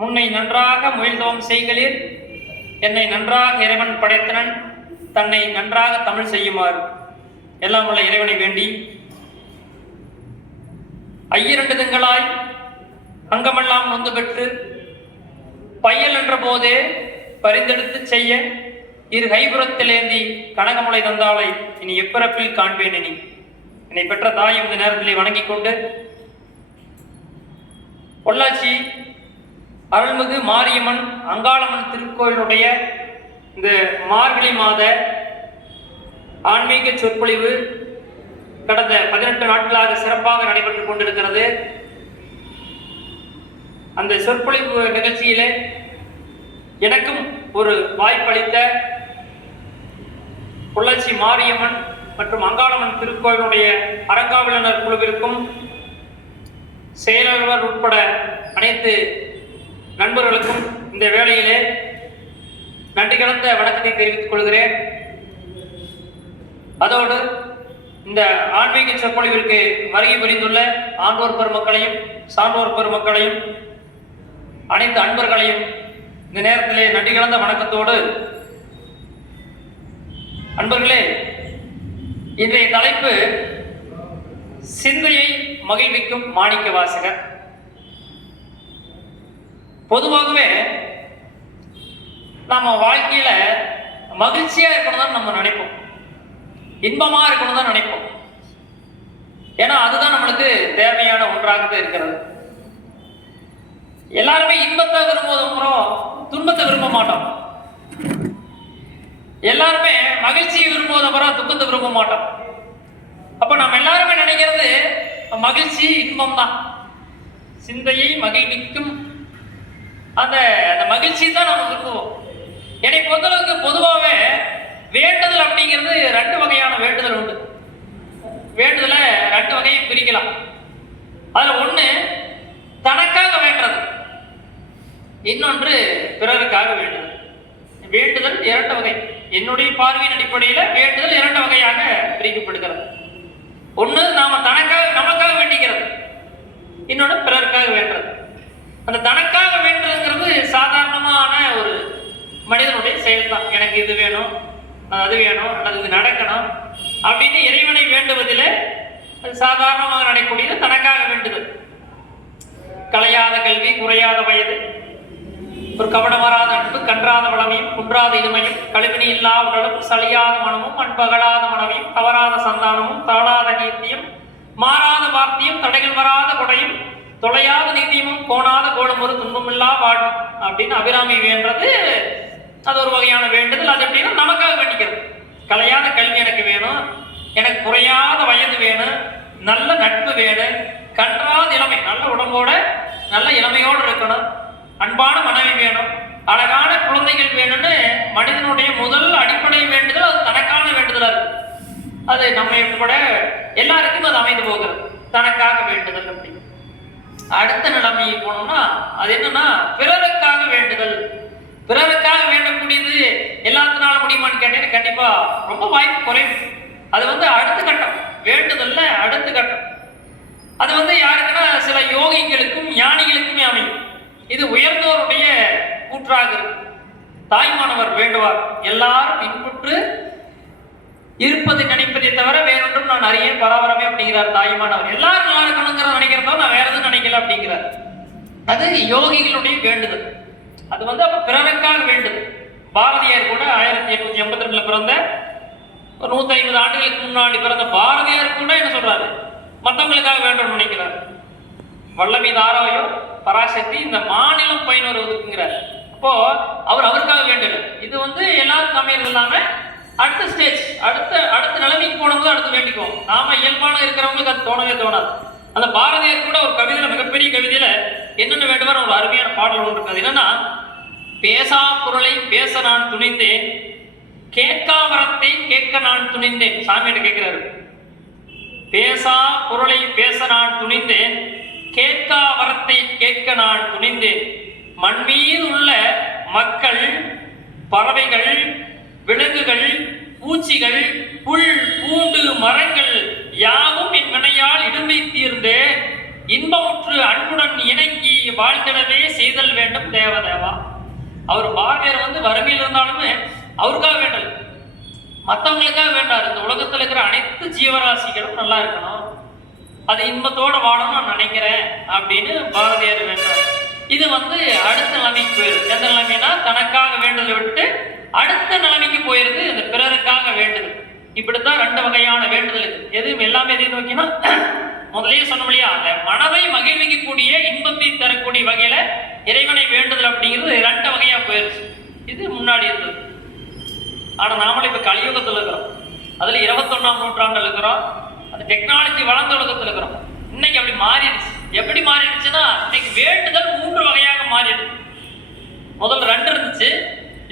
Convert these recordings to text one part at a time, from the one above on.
முன்னை நன்றாக முயல்தோம் செய்களில் என்னை நன்றாக இறைவன் படைத்தனன், தன்னை நன்றாக தமிழ் செய்யுமாறு எல்லாம் உள்ள இறைவனை வேண்டி ஐயிரண்டு திங்களாய் அங்கமெல்லாம் நொந்து பெற்று பையல் என்ற போதே பரிந்தெடுத்து செய்ய இரு கைபுறத்திலேந்தி கனகமுலை தந்தாளை இனி எப்பிறப்பில் காண்பேன். இனி என்னை பெற்ற தாய் இந்த நேரத்திலே வணங்கிக் கொண்டு பொள்ளாச்சி அருள்மிகு மாரியம்மன் அங்காளம்மன் திருக்கோயிலுடைய இந்த மார்கழி மாத ஆன்மீக சொற்பொழிவு கடந்த 18 நாட்களாக சிறப்பாக நடைபெற்றுக் கொண்டிருக்கிறது. அந்த சொற்பொழிவு நிகழ்ச்சியிலே எனக்கும் ஒரு வாய்ப்பளித்த பொள்ளாச்சி மாரியம்மன் மற்றும் அங்காளம்மன் திருக்கோயிலுடைய அறங்காவலர் குழுவிற்கும் செயலாளர் உட்பட அனைத்து நண்பர்களுக்கும் இந்த வேளையிலே நன்றி கலந்த வணக்கத்தை தெரிவித்துக் கொள்கிறேன். அதோடு இந்த ஆன்மீக சொற்பொழிவிற்கு வருகை புரிந்துள்ள ஆண்டோர் பெருமக்களையும் சான்றோர் பெருமக்களையும் அனைத்து அன்பர்களையும் இந்த நேரத்திலே நன்றி கலந்த வணக்கத்தோடு, அன்பர்களே, இன்றைய தலைப்பு சிந்தையை மகிழ்விக்கும் மாணிக்க வாசகர். பொதுவாகவே நம்ம வாழ்க்கையில மகிழ்ச்சியா இருக்கணும் தான் நம்ம நினைப்போம், இன்பமா இருக்கணும் தான் நினைப்போம். ஏன்னா அதுதான் நம்மளுக்கு தேவையான ஒன்றாக இருக்கிறது. எல்லாருமே இன்பத்தை விரும்புவதும் துன்பத்தை விரும்ப மாட்டோம். எல்லாருமே மகிழ்ச்சியை விரும்புவதும் துக்கத்தை விரும்ப மாட்டோம். அப்ப நம்ம எல்லாருமே நினைக்கிறது மகிழ்ச்சி இன்பம் தான். சிந்தையை மகிழ்விக்கும் அந்த மகிழ்ச்சி தான் நம்ம விரும்புவோம். என்னை பொறுத்தளவுக்கு பொதுவாகவே வேண்டுதல் அப்படிங்கிறது 2 வகையான வேண்டுதல் உண்டு. வேண்டுதலை 2 வகையை பிரிக்கலாம். அதுல ஒண்ணு தனக்காக வேண்டது, இன்னொன்று பிறருக்காக வேண்டுதல். வேண்டுதல் 2 வகை. என்னுடைய பார்வையின் அடிப்படையில வேண்டுதல் 2 வகையாக பிரிக்கப்படுகிறது. ஒண்ணு நாம நமக்காக வேண்டிக்கிறது, இன்னொன்று பிறருக்காக வேண்டது. அந்த தனக்காக வேண்டுறதுங்கிறது சாதாரணமான ஒரு மனிதனுடைய செயல் தான். எனக்கு இது வேணும், அது வேணும், அல்லது இது நடக்கணும் அப்படின்னு இறைவனை வேண்டுவதில் அது சாதாரணமாக நடக்கக்கூடியது தனக்காக வேண்டுதல். கலையாத கல்வி, குறையாத வயது, ஒரு கவனமராத அன்பு, கன்றாத வளமையும் குன்றாத இளமையும், கழுவினி இல்லா உடலும், சலியாத மனமும், அன்பகலாத மனமையும், தவறாத சந்தானமும், தாழாத நீத்தியம், மாறாத வார்த்தையும், தடைகள் வராத கொடையும், தொலையாத நீதியமும், கோணாத கோலம், ஒரு துன்பமில்லா வாழும் அப்படின்னு அபிராமி வேண்டது. அது ஒரு வகையான வேண்டுதல். அது எப்படின்னா நமக்காக வேண்டிக்கிறது. கலையாத கல்வி எனக்கு வேணும், எனக்கு குறையாத வயது வேணும், நல்ல நட்பு வேணும், கன்றாத இளமை, நல்ல உடம்போட நல்ல இளமையோடு இருக்கணும், அன்பான மனைவி வேணும், அழகான குழந்தைகள் வேணும்னு மனிதனுடைய முதல் அடிப்படை வேண்டுதல் அது தனக்கான வேண்டுதலா இருக்கு. அது நம்ம உட்பட எல்லாருக்கும் அது அமைந்து போகிறது தனக்காக வேண்டுதல். அப்படி அடுத்த நிலைமைக்கு போனோம்னா அது என்னன்னா பிறருக்காக வேண்டுதல். பிறருக்காக வேண்டக்கூடியது எல்லாத்தினால முடியுமான்னு கேட்டீங்கன்னா கண்டிப்பா ரொம்ப வாய்ப்பு குறைவு. அது அடுத்த கட்டம், வேண்டுதல்ல அடுத்த கட்டம். அது யாருக்குன்னா சில யோகிகளுக்கும் ஞானிகளுக்குமே அமையும். இது உயர்ந்தோருடைய கூற்றாக இருக்கு. தாய்மானவர் வேண்டுவார், எல்லாரும் இன்புற்று இருப்பதை நினைப்பதை தவிர வேறொன்றும் நான் அறியேன் பராபரமே அப்படிங்கிறார் தாய்மானவர். எல்லாரும் நல்லா இருக்கணுங்கிறத நினைக்கிறதோ நான் வேற எதுவும் நினைக்கல அப்படிங்கிறார். அது யோகிகளுடைய வேண்டுதல். அது அப்ப பிறருக்காக வேண்டுது. பாரதியார் கூட 1882 பிறந்த 150 ஆண்டுகளுக்கு முன்னாடி பிறந்த பாரதியார் கூட என்ன சொல்றாரு, மற்றவங்களுக்காக வேண்டும் நினைக்கிறார். வல்லமை தாராயோ பராசக்தி இந்த மாநிலம் பயனொரு ஒதுக்குங்கிறார். அப்போ அவருக்காக வேண்டல. இது எல்லாருக்கும் அமையறது இல்லாம அடுத்த ஸ்டேஜ், அடுத்த நிலைமைக்கு போனவங்க அடுத்து வேண்டிக்குவோம். நாம இயல்பான இருக்கிறவங்களுக்கு அது தோணவே தோணாது. அந்த பாரதியார் கூட ஒரு கவிதையில, மிகப்பெரிய கவிதையில என்னென்ன வேண்டுமாறு ஒரு அருமையான பாடல் ஒன்று இருக்கு. அது என்னன்னா, பேசா பொருளை பேச நான் துணிந்தேன், கேட்கா வரத்தை கேட்க நான் துணிந்தேன். சாமியிட்ட கேட்கிறாரு. பேசா பொருளை பேச நான் துணிந்தேன், கேட்கா வரத்தை கேட்க நான் துணிந்தேன், மண் மீது உள்ள மக்கள், பறவைகள், விலங்குகள், பூச்சிகள், புல் பூண்டு மரங்கள் யாவும் என் வினையால் இடுமை தீர்ந்து இன்பமுற்று அன்புடன் இணங்கி வாழ்ந்திடவே செய்தல் வேண்டும் தேவதேவா. அவர் பாரதியார் வந்து வறுமையில் இருந்தாலுமே அவருக்காக வேண்டல், மற்றவங்களுக்காக வேண்டார். இந்த உலகத்தில் இருக்கிற அனைத்து ஜீவராசிகளும் நல்லா இருக்கணும், அது இன்பத்தோட வாழணும் நான் நினைக்கிறேன் அப்படின்னு பாரதியார் வேண்டார். இது வந்து அடுத்த நிலைமைக்கு போயிருது. எந்த நிலைமைனா தனக்காக வேண்டுதலை விட்டு அடுத்த நிலைமைக்கு போயிருது, இந்த பிறருக்காக வேண்டுதல். இப்படித்தான் ரெண்டு வகையான வேண்டுதல் இருக்கு. எதுவும் எல்லாமே எதை நோக்கினா முதலே சொன்ன முடியா அந்த மனதை மகிழ்விக்கக்கூடிய இன்பத்தை தரக்கூடிய வகையில இறைவனை வேண்டுதல் அப்படிங்கிறது ரெண்டு வகையா போயிருச்சு. இது முன்னாடி இருந்தது. ஆனா நாமளும் இப்ப கலியுகத்தில் இருக்கிறோம், அதுல 21ஆம் நூற்றாண்டுல இருக்கிறோம், அந்த டெக்னாலஜி வளர்ந்த உலகத்தில் இருக்கிறோம். இன்னைக்கு அப்படி மாறிடுச்சு. எப்படி மாறிடுச்சுன்னா இன்னைக்கு வேண்டுதல் 3 வகையாக மாறிடுது. முதல் 2 இருந்துச்சு,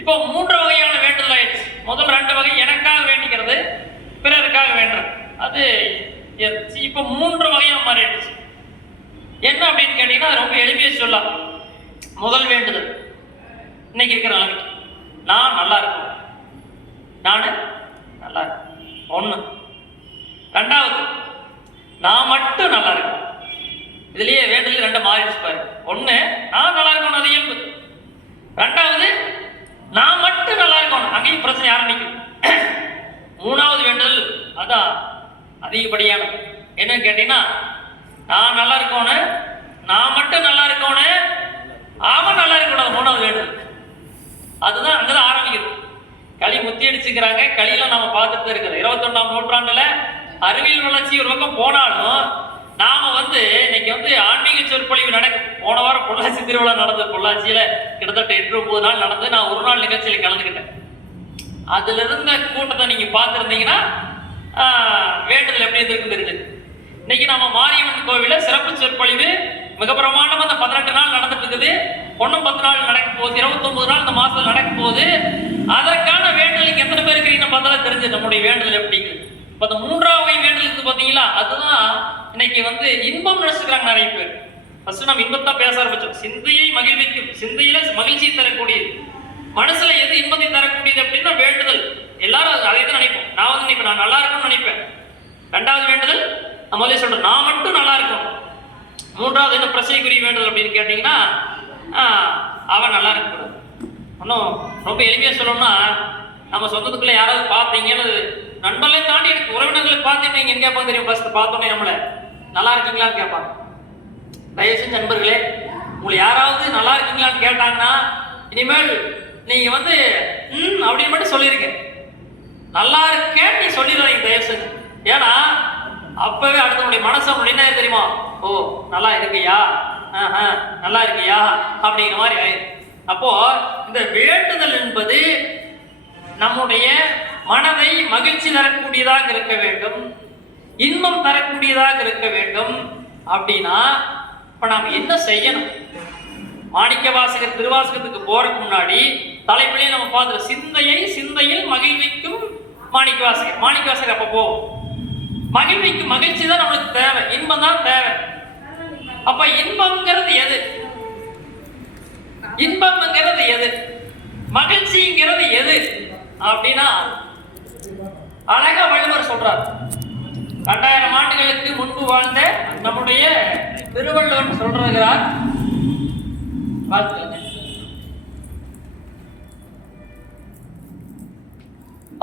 இப்போ 3 வகையான வேண்டுதல் ஆயிடுச்சு. முதல் 2 வகை எனக்காக வேண்டிக்கிறது, பிறருக்காக வேண்டுறது. அது இப்போ 3 வகையா மாறிடுச்சு. என்ன அப்படின்னு கேட்டீங்கன்னா ரொம்ப எளிமையா சொல்லலாம். முதல் வேண்டுதல் இன்னைக்கு இருக்கிற நிலைமைக்கு நான் நல்லா இருக்கும், நானு நல்லா இருக்கேன் ஒண்ணு. ரெண்டாவது நான் மட்டும் நல்லா இருக்கேன். இதுலயே வேண்டுதல் 2 மாறிடுச்சு பாரு. ஒண்ணு நான் நல்லா இருக்கணும், அது இயல்பு. ரெண்டாவது நான் மட்டும் நல்லா இருக்கணும், அங்கேயும் பிரச்சனை ஆரம்பிக்கும். மூணாவது வேண்டுதல் அதான் அதிகப்படியான என்னன்னு கேட்டீங்கன்னா நான் நல்லா இருக்கணும், நான் மட்டும் நல்லா இருக்கணும், அவன் நல்லா இருக்கக்கூடாது. மூணாவது வேண்டுதல் அதுதான் அங்கதான் ஆரம்பிக்குது. களி முத்தி அடிச்சுக்கிறாங்க. களியில நம்ம பார்த்துட்டு இருக்கிறோம். 21ஆம் நூற்றாண்டுல அறிவியல் வளர்ச்சி ஒரு பக்கம் போனாலும் நாம வந்து இன்னைக்கு வந்து ஆன்மீக சொற்பொழிவு நடக்கும். போன வாரம் பொள்ளாச்சி திருவிழா நடந்தது. பொள்ளாச்சியில கிட்டத்தட்ட 8-9 நாள் நடந்து நான் ஒரு நாள் நிகழ்ச்சியில கலந்துக்கிட்டேன். அதுல இருந்த கூட்டத்தை நீங்க பார்த்துருந்தீங்கன்னா வேண்டுதல் எப்படி இருக்குன்னு தெரிஞ்சது. இன்னைக்கு நம்ம மாரியம்மன் கோவில சிறப்பு சொற்பொழிவு மிக பிரமாண்டமா அந்த 18 நாள் நடந்துட்டு இருக்குது. ஒன்னும் 10 நாள் நடக்கும் போது, 29 நாள் இந்த மாசத்துல நடக்கும் போது அதற்கான வேண்டுதலுக்கு எத்தனை பேர் இருக்கிறீங்கன்னு பார்த்தாலும் தெரிஞ்சு நம்முடைய வேண்டுதல் எப்படிங்கிறது. இப்ப அந்த 3ஆவது வகை வேண்டுதலுக்கு பாத்தீங்களா, அதுதான் இன்னைக்கு வந்து இன்பம் நினைச்சுக்கிறாங்க நிறைய பேர். ஃபர்ஸ்ட் நம்ம இன்பத்தான் பேச ஆரம்பிச்சோம். சிந்தையை மகிழ்விக்கும், சிந்தையில மகிழ்ச்சியை தரக்கூடியது, மனசுல எது இன்பத்தை தரக்கூடியது அப்படின்னா வேண்டுதல். எல்லாரும் அதை தான் நினைப்போம். நான் வந்து நினைப்பேன் நான் நல்லா இருக்கும்னு நினைப்பேன். ரெண்டாவது வேண்டுதல் நான் முதல்ல சொல்றேன் நான் மட்டும் நல்லா இருக்கும். மூன்றாவது என்ன பிரச்சனைக்குரிய வேண்டுதல் அப்படின்னு கேட்டீங்கன்னா அவன் நல்லா இருக்கக்கூடாது. இன்னும் ரொம்ப எளிமையா சொல்லணும்னா நம்ம சொந்தத்துக்குள்ள யாராவது பார்த்தீங்கன்னு நண்பர்களை தாண்டி எனக்கு உறவினர்களை பார்த்து நீங்க எங்க கேட்பாங்க தெரியும். ஃபர்ஸ்ட் பார்த்தோன்னே நம்மள நல்லா இருக்கீங்களான்னு கேட்பாங்க. தயவு செஞ்சு நண்பர்களே, உங்களை யாராவது நல்லா இருக்கீங்களான்னு கேட்டாங்கன்னா இனிமேல் நீங்க வந்து அப்படின்னு மட்டும் சொல்லிருங்க. நல்லா இருக்கேன்னு நீ சொல்லிடுறீங்க தயவு செஞ்சு. ஏன்னா அப்பவே அடுத்தவங்களுடைய மனசு அப்படி என்ன தெரியுமா, ஓ நல்லா இருக்கியா, நல்லா இருக்கியா அப்படிங்கிற மாதிரி ஆயிரு. அப்போ இந்த வேண்டுதல் என்பது நம்முடைய மனதை மகிழ்ச்சி தரக்கூடியதாக இருக்க வேண்டும், இன்பம் தரக்கூடியதாக இருக்க வேண்டும். அப்படின்னா இப்ப நாம் என்ன செய்யணும்? மாணிக்க வாசகர் திருவாசகத்துக்கு போறதுக்கு முன்னாடி தலைப்பிலேயே நம்ம பார்த்து சிந்தையை சிந்தையில் மகிழ்விக்கும் மாணிக்க வாசகர். மாணிக்க வாசகர் அப்ப போவோம். மகிழ்விக்கும் மகிழ்ச்சி தான் நம்மளுக்கு தேவை, இன்பம் தான் தேவை. அப்ப இன்பம்ங்கிறது எது, இன்பம்ங்கிறது எது, மகிழ்ச்சிங்கிறது எது அப்படின்னா அழகா வள்ளுவர் சொல்றார். 2000 ஆண்டுகளுக்கு முன்பு வாழ்ந்த நம்முடைய திருவள்ளுவர் சொல்றார்.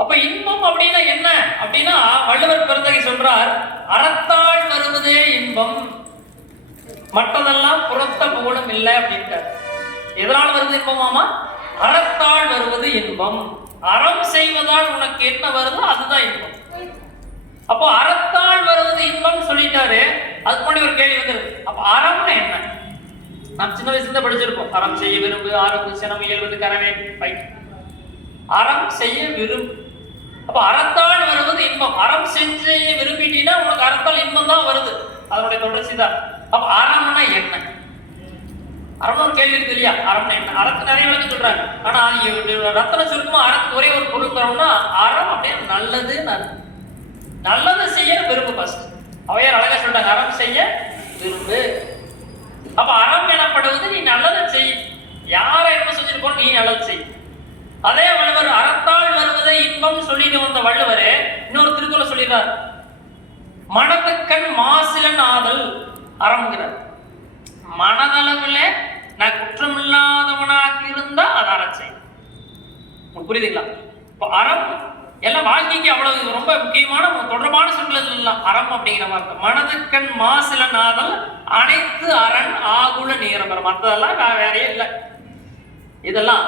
அப்ப இன்பம் அப்படின்னா என்ன அப்படின்னா வள்ளுவர் பெருந்தகை சொல்றார், அறத்தால் வருவதே இன்பம், மற்றதெல்லாம் புறத்த புகழும் இல்லை அப்படின்ட்டார். எதனால் வருது இன்பமாமா? அறத்தால் வருவது இன்பம். அறம் செய்வதால் உனக்கு என்ன வருதோ அதுதான் இன்பம். அப்போ அறத்தால் வருவது இன்பம் சொல்லிட்டாரு. அதுக்கு முன்னாடி ஒரு கேள்வி வந்துருது, அப்ப அறம்னு என்ன? நாம் சின்ன வயசுல படிச்சிருப்போம், அறம் செய்ய விரும்பு, ஆறுவது சினம், இயல்வது கரவே பை. அறம் செய்ய விரும்பு. அப்ப அறத்தால் வருவது இன்பம். அறம் செஞ்சு விரும்பிட்டீங்கன்னா உனக்கு அறத்தால் இன்பம் தான் வருது, அதனுடைய தொடர்ச்சி தான். அப்ப அறம்னா என்ன? அறம்னு ஒரு கேள்வி இருக்கு இல்லையா? அறம்னா என்ன? அறத்து நிறைய விளக்கம் சொல்றாங்க. ஆனா ரத்தன சுருக்கமா அறத்துக்கு ஒரே ஒரு பொருள் தரோம்னா அறம் அப்படின்னு நல்லது, நல்லது செய்ய விரும்பு. ஃபர்ஸ்ட் அவையார் அழகா சொல்றாங்க, அறம் செய்ய விரும்பு. அப்ப அறம் எனப்படுவது நீ நல்லதை செய். யார என்ன செஞ்சிருக்கோம், நீ நல்லது செய். அதே வள்ளுவர் அறத்தால் வருவதை இன்பம் சொல்லிட்டு வந்த வள்ளுவரே இன்னொரு திருக்குறளை சொல்லிடுறார், மனத்துக்கண் மாசிலன் ஆதல் அறம்ங்கிறார். மனதளவுல நான் குற்றமில்லாதவனாக இருந்தா அது அறச்சை. புரியுதுங்களா? இப்போ அறம் எல்லாம் வாழ்க்கைக்கு அவ்வளவு ரொம்ப முக்கியமான தொடர்பான சொற்கள் எல்லாம் அறம் அப்படிங்கிற வார்த்தை. மனதுக்கண் மாசில நாதல் அனைத்து அரண் ஆகுல நீரம்பரம். மற்றதெல்லாம் வேறையே இல்லை. இதெல்லாம்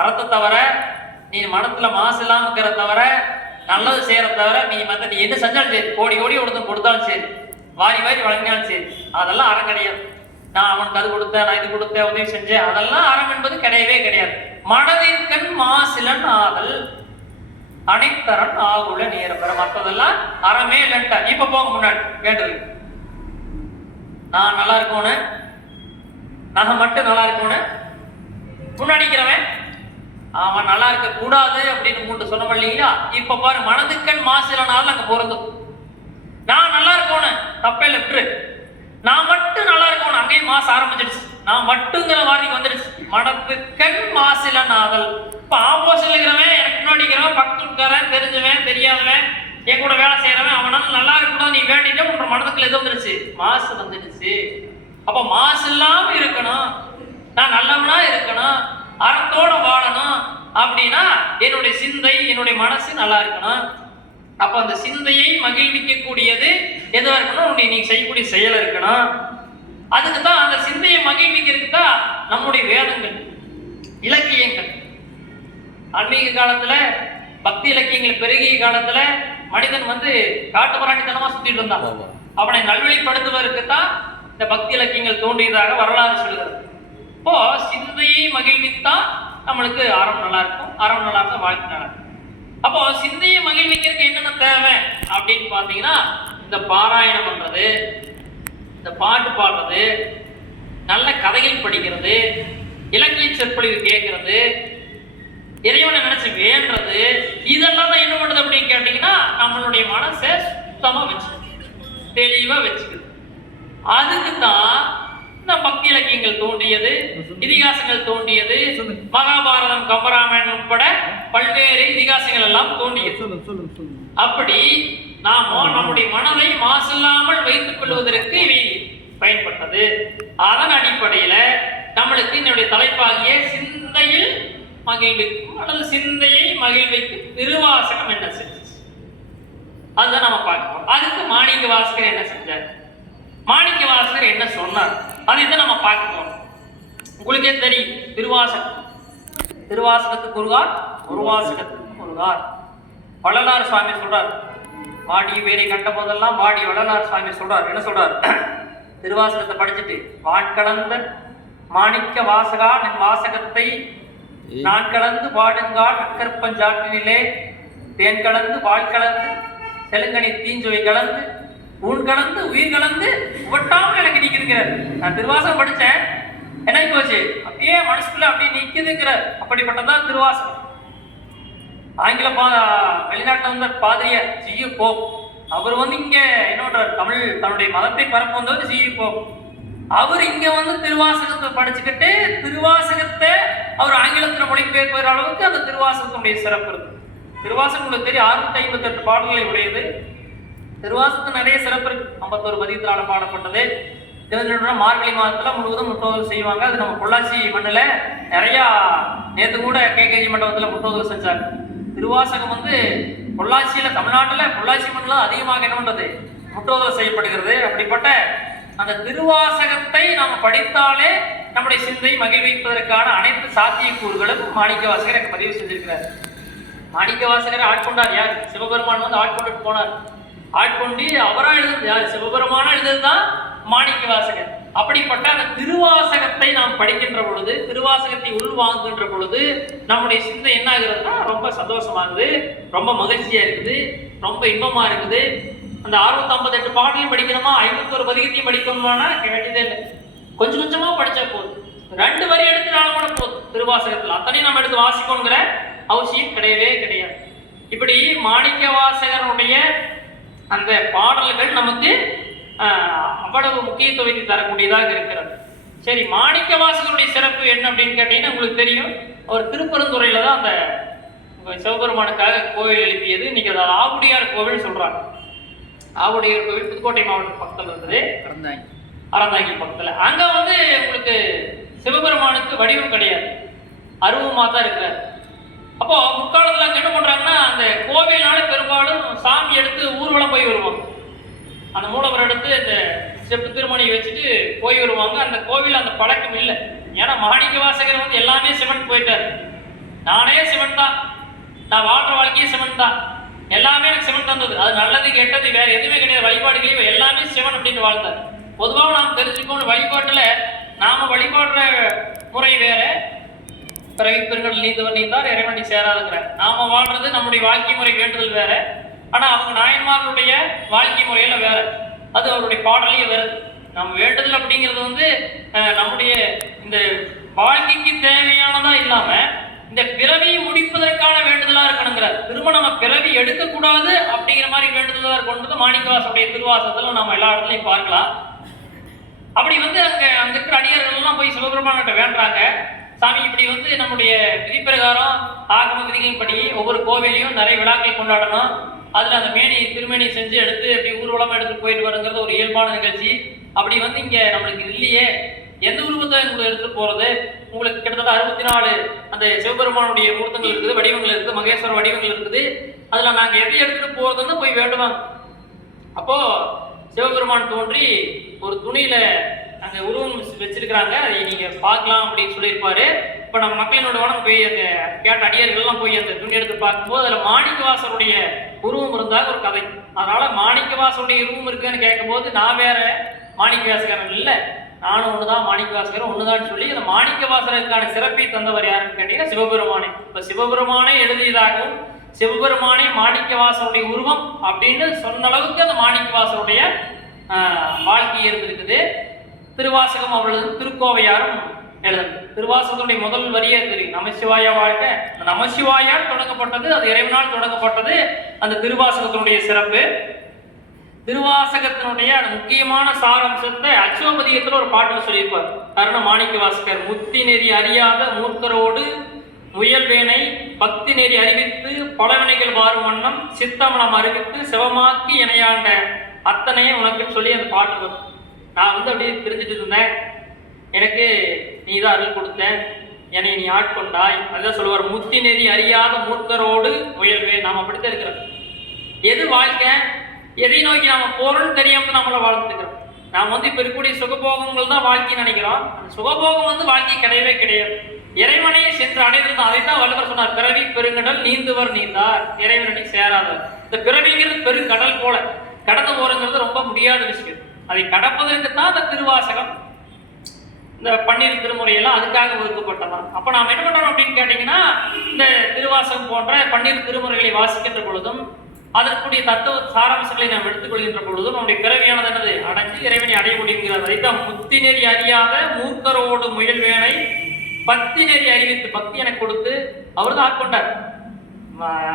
அறத்தை தவிர, நீ மனத்துல மாசு இல்லாம இருக்கிற தவிர, நல்லது செய்யற தவிர, நீ என்ன செஞ்சாலும் சரி, கோடி கோடி ஒருத்தன் கொடுத்தாலும் சரி, வாரி வாரி வழங்கினாலும் சரி, அதெல்லாம் அறம் கிடையாது. நான் அவனுக்கு அது கொடுத்தேன், நான் இது கொடுத்தேன், உதவி செஞ்சேன், அதெல்லாம் அறம் என்பது கிடையவே கிடையாது. மனதிற்கண் மாசிலன் ஆதல் அனைத்தரன் ஆகுல நீரம்பரம். மற்றதெல்லாம் அறமே இல்லைன்ட்டா. இப்ப போங்க முன்னாடி வேண்டது, நான் நல்லா இருக்கணும், நான் மட்டும் நல்லா இருக்கணும். முன்னாடிக்கிறவன் அவன் நல்லா இருக்க கூடாது அப்படின்னு மூன்று சொன்னோம் இல்லைங்களா? இப்ப பாரு, மனதுக்கண் மாசிலனாலும் அங்க பொருந்தும். நான் நல்லா இருக்கணும், தப்பே இல்லை, விட்டுரு. நான் மட்டும் நல்லா இருக்கணும், அங்கேயும் மாசு ஆரம்பிச்சிடுச்சு. நான் மட்டுங்கிற வார்த்தைக்கு வந்துடுச்சு. மனதுக்கண் மாசிலனாதல். இப்ப ஆப்போசிட்ல இருக்கிறவன், எனக்கு முன்னாடி இருக்கிறவன், பக்கத்துல இருக்காரன், தெரிஞ்சவன் தெரியாதவன், என் கூட வேலை செய்யறவன், அவனால நல்லா இருக்கக்கூடாது நீ வேண்டிட்டு உன்ற மனதுக்குள்ள எது வந்துடுச்சு? மாசு வந்துடுச்சு. அப்ப மாசு இல்லாம இருக்கணும், நான் நல்லவனா இருக்கணும், அறத்தோட வாழணும் அப்படின்னா என்னுடைய சிந்தை, என்னுடைய மனசு நல்லா இருக்கணும். அப்ப அந்த சிந்தையை மகிழ்விக்க கூடியது எதுவா இருக்கணும்? நீ செய்யக்கூடிய செயல் இருக்கணும். அதுக்கு தான் அந்த சிந்தையை மகிழ்விக்கிறதுக்கு தான் நம்முடைய வேதங்கள், இலக்கியங்கள். ஆன்மீக காலத்துல, பக்தி இலக்கியங்கள் பெருகிய காலத்துல மனிதன் காட்டு மராண்டித்தனமா சுத்திட்டு இருந்தான். அவனை நல்வழிப்படுத்துவதற்கு தான் இந்த பக்தி இலக்கியங்கள் தோன்றியதாக வரலாறு சொல்லுகிறது. இப்போ சிந்தையை மகிழ்வித்தா நம்மளுக்கு அறம் நல்லா இருக்கும், அறம் நல்லா இருந்தா வாழ்க்கை நல்லா இருக்கும். அப்போ சிந்தையை மகிழ்விக்கிறதுக்கு என்னென்ன தேவை அப்படின்னு பாத்தீங்கன்னா, இந்த பாராயணம் பண்றது, இந்த பாட்டு பாடுறது, நல்ல கதைகள் படிக்கிறது, இலக்கிய சொற்பொழிவு கேட்கறது, இறைவனை நினைச்சு வேண்டது, இதெல்லாம் தான் என்ன பண்ணுது அப்படின்னு கேட்டீங்கன்னா, நம்மளுடைய மனசை சுத்தமா வச்சுக்கணும், தெளிவா வச்சுக்கணும். அதுக்கு தான் இந்த பக்தி இலக்கியங்கள் தோன்றியது, இதிகாசங்கள் தோன்றியது, மகாபாரதம், கம்பராமாயணம் உட்பட பல்வேறு இதிகாசங்கள் எல்லாம் தோன்றியது. அப்படி நாம நம்முடைய மனதை மாசில்லாமல் வைத்துக் கொள்வதற்கு இவை பயன்பட்டது. அதன் அடிப்படையில நம்மளுக்கு என்னுடைய தலைப்பாகிய சிந்தையில் மகிழ்விக்கும் அல்லது சிந்தையை மகிழ்விக்கும் திருவாசகம் என்ன செஞ்சு, அதுதான் நம்ம பார்க்கணும். அதுக்கு மாணிக்க வாசகர் என்ன செஞ்சார், மாணிக்க வாசகர் என்ன சொன்னார், அதைத்தான் நம்ம பார்க்க போறோம். உங்களுக்கே தெரியும், திருவாசகம், திருவாசகத்துக்கு முருகார், ஒருவாசகத்துக்கு முருகார். வள்ளலார் சுவாமி சொல்றார், வாடி வேரை கண்ட போதெல்லாம் வாடி. வள்ளலார் சுவாமி சொல்றார், என்ன சொல்றார்? திருவாசகத்தை படிச்சுட்டு, வான் கலந்த மாணிக்க வாசகா நின் வாசகத்தை நான் கலந்து பாடுங்கால் நற்கற்பஞ்சாற்றினிலே தேன் கலந்து பால் கலந்து செலுங்கனி தீஞ்சுவை கலந்து ஊன் கலந்து உயிர் கலந்து உவட்டாமல் எனக்கு நிற்குதுங்கிறார். நான் திருவாசகம் படித்தேன், என்ன போச்சு, அப்படியே மனசுக்குள்ள அப்படியே நிற்குதுங்கிற. அப்படிப்பட்டதான் திருவாசகம். ஆங்கில வெளிநாட்டில் வந்த பாதிரியார் ஜி.யு. போப், அவர் இங்க என்ன தமிழ் தன்னுடைய மதத்தை பரப்பு வந்தவர் ஜி.யு. போப். அவர் இங்க திருவாசகத்தை படிச்சுக்கிட்டு திருவாசகத்தை அவர் ஆங்கிலத்தில் மொழிபெயர்க்கிற அளவுக்கு அந்த திருவாசகத்தினுடைய சிறப்பு இருக்கு. திருவாசகம் உங்களுக்கு தெரியும், 658 பாடல்களை உடையது. திருவாசகத்து நிறைய சிறப்பு இருக்கு. 51 பதிகத்தினால பாடப்பட்டது. மார்கழி மாதத்துல முழுவதும் முற்றோதல் செய்வாங்க. அது நம்ம பொள்ளாச்சி மண்ணில் நிறைய, நேற்று கூட கேகேஜி மண்டபத்தில் முற்றோதல் செஞ்சாங்க. திருவாசகம் பொள்ளாச்சியில, தமிழ்நாட்டில் பொள்ளாச்சி மண்ணில் அதிகமாக என்ன பண்றது, முற்றோதல் செய்யப்படுகிறது. அப்படிப்பட்ட அந்த திருவாசகத்தை நாம் படித்தாலே நம்முடைய சிந்தை மகிழ்விப்பதற்கான அனைத்து சாத்தியக்கூறுகளும் மாணிக்க வாசகர் எனக்கு பதிவு செஞ்சிருக்கிறார். மாணிக்க வாசகரை ஆட்கொண்டார் யார்? சிவபெருமான் ஆட்கொண்டுட்டு போனார். ஆட்கொண்டு அவரா எழுதுறது யார்? சிவபெருமானா எழுதுறதுதான் மாணிக்க வாசகர். அப்படிப்பட்ட அந்த திருவாசகத்தை நாம் படிக்கின்ற பொழுது, திருவாசகத்தை உள்வாங்குகின்ற பொழுது நம்முடைய சிந்தை என்ன ஆகுறதுன்னா ரொம்ப சந்தோஷமாகுது, ரொம்ப மகிழ்ச்சியா இருக்குது, ரொம்ப இன்பமா இருக்குது. அந்த 658 பாடலையும் படிக்கணுமா, 51 பதிகத்தையும் படிக்கணுமானா வேண்டியதே இல்லை. கொஞ்சம் கொஞ்சமா படிச்சா போதும், 2 வரி எடுத்துனாலும் கூட போதும். திருவாசகத்தில் அத்தனையும் நம்ம எடுத்து வாசிக்கணுங்கிற அவசியம் கிடையவே கிடையாது. இப்படி மாணிக்க வாசகருடைய அந்த பாடல்கள் நமக்கு அவ்வளவு முக்கியத்துவத்தை தரக்கூடியதாக இருக்கிறது. சரி, மாணிக்க வாசகருடைய சிறப்பு என்ன அப்படின்னு கேட்டீங்கன்னா, உங்களுக்கு தெரியும், அவர் திருப்பரந்துறையில தான் அந்த சிவபெருமானுக்காக கோவில் எழுப்பியது. இன்னைக்கு அதை ஆவுடையார் கோவில் சொல்றாங்க. ஆவுடையார் கோவில் புதுக்கோட்டை மாவட்ட பக்கத்தில் இருக்குது. அறந்தாங்கி பக்கத்துல. அங்க வந்து உங்களுக்கு சிவபெருமானுக்கு வடிவம் கிடையாது, அருவமா தான் இருக்கிறார். அப்போ முற்காலத்துல அங்க என்ன பண்றாங்கன்னா, அந்த கோவில்னால பெரும்பாலும் சாமி எடுத்து ஊர்வலம் போய் வருவாங்க. அந்த மூலவர் எடுத்து இந்த செப்பு திருமணியை வச்சுட்டு போய் வருவாங்க. அந்த கோவில் அந்த பழக்கம் இல்லை. ஏன்னா மாணிக்க வாசகர் வந்து எல்லாமே சிவன் போயிட்டாரு. நானே சிவன் தான், நான் வாழ்ற வாழ்க்கையே சிவன் தான், எல்லாமே எனக்கு சிவன் தந்தது, அது நல்லது கெட்டது வேற எதுவுமே கிடையாது, வழிபாடுகளையும் எல்லாமே சிவன் அப்படின்னு வாழ்ந்தார். பொதுவாக நாம் தெரிஞ்சுக்கணும், வழிபாட்டுல நாம வழிபாடுற முறை வேற, பிறவி பெருங்கடல் நீந்தவர் நீந்தார் இறைவனை சேராதுங்கிற நாம வாழ்றது நம்முடைய வாழ்க்கை முறை வேண்டுதல் வேற. ஆனா அவங்க நாயன்மார்களுடைய வாழ்க்கை முறையில வேற, அது அவருடைய பாடலையே வருது. நம்ம வேண்டுதல் அப்படிங்கிறது வந்து நம்முடைய இந்த வாழ்க்கைக்கு தேவையானதா இல்லாம இந்த பிறவியை முடிப்பதற்கான வேண்டுதலா இருக்கணுங்கிறார். திரும்ப நம்ம பிறவி எடுக்கக்கூடாது அப்படிங்கிற மாதிரி வேண்டுதலா கொண்டது மாணிக்கவாசனுடைய திருவாசகத்துல நம்ம எல்லா இடத்துலையும் பார்க்கலாம். அப்படி வந்து அங்க இருக்கிற அடியார்கள் எல்லாம் போய் சிவபெருமான்கிட்ட வேண்டுறாங்க, சாமி இப்படி வந்து நம்முடைய விதிப்பிரகாரம் ஆகம விதிகளின் படி ஒவ்வொரு கோவிலையும் நிறைய விழாக்கள் கொண்டாடணும், அதுல அந்த திருமேனி செஞ்சு எடுத்து அப்படி ஊர்வலமா எடுத்துட்டு போயிட்டு வருங்கிறது ஒரு இயல்பான நிகழ்ச்சி. அப்படி வந்து இங்க நம்மளுக்கு இல்லையே, எந்த உருவத்தை உங்களுக்கு எடுத்துட்டு போறது? உங்களுக்கு கிட்டத்தட்ட 64 அந்த சிவபெருமானுடைய மூர்த்தங்கள் இருக்குது, வடிவங்கள் இருக்குது, மகேஸ்வர வடிவங்கள் இருக்குது, அதுல நாங்க எதை எடுத்துட்டு போறதுன்னு போய் வேண்டுவாங்க. அப்போ சிவபெருமான் தோன்றி ஒரு துணியில அங்க உருவம் வச்சிருக்கிறாங்க, அதை நீங்க பார்க்கலாம் அப்படின்னு சொல்லியிருப்பாரு. இப்ப நம்ம மக்களினோட வனம் போய் அந்த கேட்ட அடியார்கள்லாம் போய் அந்த துணி எடுத்து பார்க்கும்போது அதுல மாணிக்கவாசருடைய உருவம் இருந்தாங்க ஒரு கதை. அதனால மாணிக்கவாசருடைய உருவம் இருக்குன்னு கேட்கும்போது நான் வேற மாணிக்கவாசகரன் இல்லை, நானும் ஒண்ணுதான், மாணிக்கவாசகர் ஒண்ணுதான் சொல்லி அந்த மாணிக்கவாசகருக்கான சிறப்பை தந்தவர் யாருன்னு கேட்டீங்கன்னா சிவபெருமானே. இப்ப சிவபெருமானே எழுதியதாகவும் சிவபெருமானே மாணிக்கவாசருடைய உருவம் அப்படின்னு சொன்ன அளவுக்கு அந்த மாணிக்கவாசருடைய வாழ்க்கை இருந்திருக்குது. திருவாசகம் அவளது திருக்கோவையாரும் எழுது. திருவாசகத்துடைய முதல் வரியே தெரியும், நமசிவாயா வாழ்க. நமசிவாயால் தொடங்கப்பட்டது, அது இறைவனால் தொடங்கப்பட்டது அந்த திருவாசகத்தினுடைய சிறப்பு. திருவாசகத்தினுடைய முக்கியமான சாரம்சத்தை அச்சோபதிகத்துல ஒரு பாட்டில் சொல்லியிருப்பார் அருண மாணிக்க வாசகர். முத்தி நெறி அறியாத மூர்க்கரோடு முயல்வேனை பக்தி நெறி அறிவித்து பலவினைகள் வாரும் வண்ணம் சித்தமனம் அறிவித்து சிவமாக்கி இணையாண்ட அத்தனையே உனக்குன்னு சொல்லி அந்த பாட்டு வரும். நான் வந்து அப்படியே தெரிஞ்சுட்டு இருந்தேன், எனக்கு நீ தான் அருள் கொடுத்த, என்னை நீ ஆட்கொண்டாய், அதுதான் சொல்லுவார். முத்தி நெறி அறியாத மூர்க்கரோடு முயல்வே. நாம் அப்படித்தான் இருக்கிறோம். எது வாழ்க்கை, எதை நோக்கி நாம போறோம்னு தெரியாம நம்மள வாழ்ந்துக்கிறோம். நாம் வந்து இப்ப இருக்கக்கூடிய சுகபோகங்கள் தான் வாழ்க்கைன்னு நினைக்கிறோம். அந்த சுகபோகம் வந்து வாழ்க்கை கிடையவே கிடையாது. இறைவனையே சென்று அடைவது தான். அதைத்தான் வள்ளுவர் சொன்னார், பிறவி பெருங்கடல் நீந்துவர் நீந்தார் இறைவனடி சேராதவர். இந்த பிறவிங்கிறது பெருங்கடல் போல, கடந்து போறங்கிறது ரொம்ப முடியாத விஷயம். அதை கடப்பதற்கு தான் அந்த திருவாசகம், இந்த பன்னிரு திருமுறையெல்லாம் அதுக்காக ஒதுக்கப்பட்டதான். அப்ப நாம் என்ன பண்றோம் அப்படின்னு கேட்டீங்கன்னா, இந்த திருவாசகம் போன்ற பன்னிரு திருமுறைகளை வாசிக்கின்ற பொழுதும் அதற்குரிய தத்துவ சாராம்சங்களை நாம் எடுத்துக்கொள்கின்ற பொழுதும் நம்முடைய பிறவியானது என்னது அடைஞ்சு இறைவனை அடைய முடியுங்கிறது. அதைத்தான் முத்தி நெறி அறியாத மூர்க்கரோடு முயல்வேனை பக்தி நெறி அறிவித்து, பக்தி எனக்கு கொடுத்து அவர் தான் ஆட்கொண்டார்.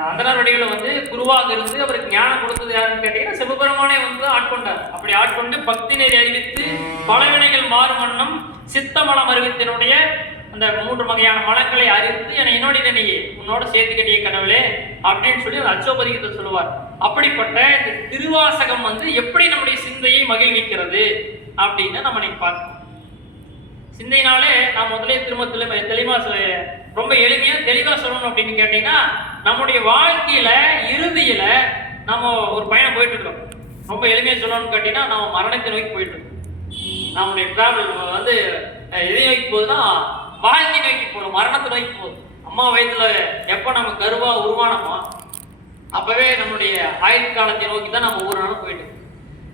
அந்தனர் வடிகளை வந்து குருவாக இருந்து அவருக்கு ஞானம் கொடுத்தது யாருன்னு கேட்டீங்கன்னா சிவபெருமானே வந்து ஆட்கொண்டார். அப்படி ஆட்கொண்டு பக்தி நெறி அறிவித்து பலவினைகள் மாறும் வண்ணம் சித்தமலம் அறிவித்தினுடைய அந்த 3 வகையான மலங்களை அறிவித்து என்னை என்னோட நீயே உன்னோட சேர்த்து கட்டிய கடவுளே அப்படின்னு சொல்லி அந்த அச்சோபதிகத்தை சொல்லுவார். அப்படிப்பட்ட இந்த திருவாசகம் வந்து எப்படி நம்முடைய சிந்தையை மகிழ்விக்கிறது அப்படின்னு நம்ம இன்னைக்கு பார்க்கணும். சிந்தையினாலே நான் முதலே திரும்ப தெளிவா ரொம்ப எளிமையா தெளிவா சொல்லணும் அப்படின்னு கேட்டீங்கன்னா, நம்முடைய வாழ்க்கையில இறுதியில நம்ம ஒரு பயணம் போயிட்டு இருக்கோம். ரொம்ப எளிமையா சொல்லணும்னு கேட்டீங்கன்னா, நம்ம மரணத்தை நோக்கி போயிட்டு இருக்கோம். நம்முடைய டிராவல் வந்து எதை நோக்கி போகுதுன்னா வாழ்க்கை நோக்கி போறோம், மரணத்தை நோக்கி போகுது. அம்மா வயதுல எப்ப நம்ம கருவா உருவானமோ அப்பவே நம்மளுடைய ஆயுள் காலத்தை நோக்கி தான் நம்ம ஒவ்வொரு நாளும் போயிட்டு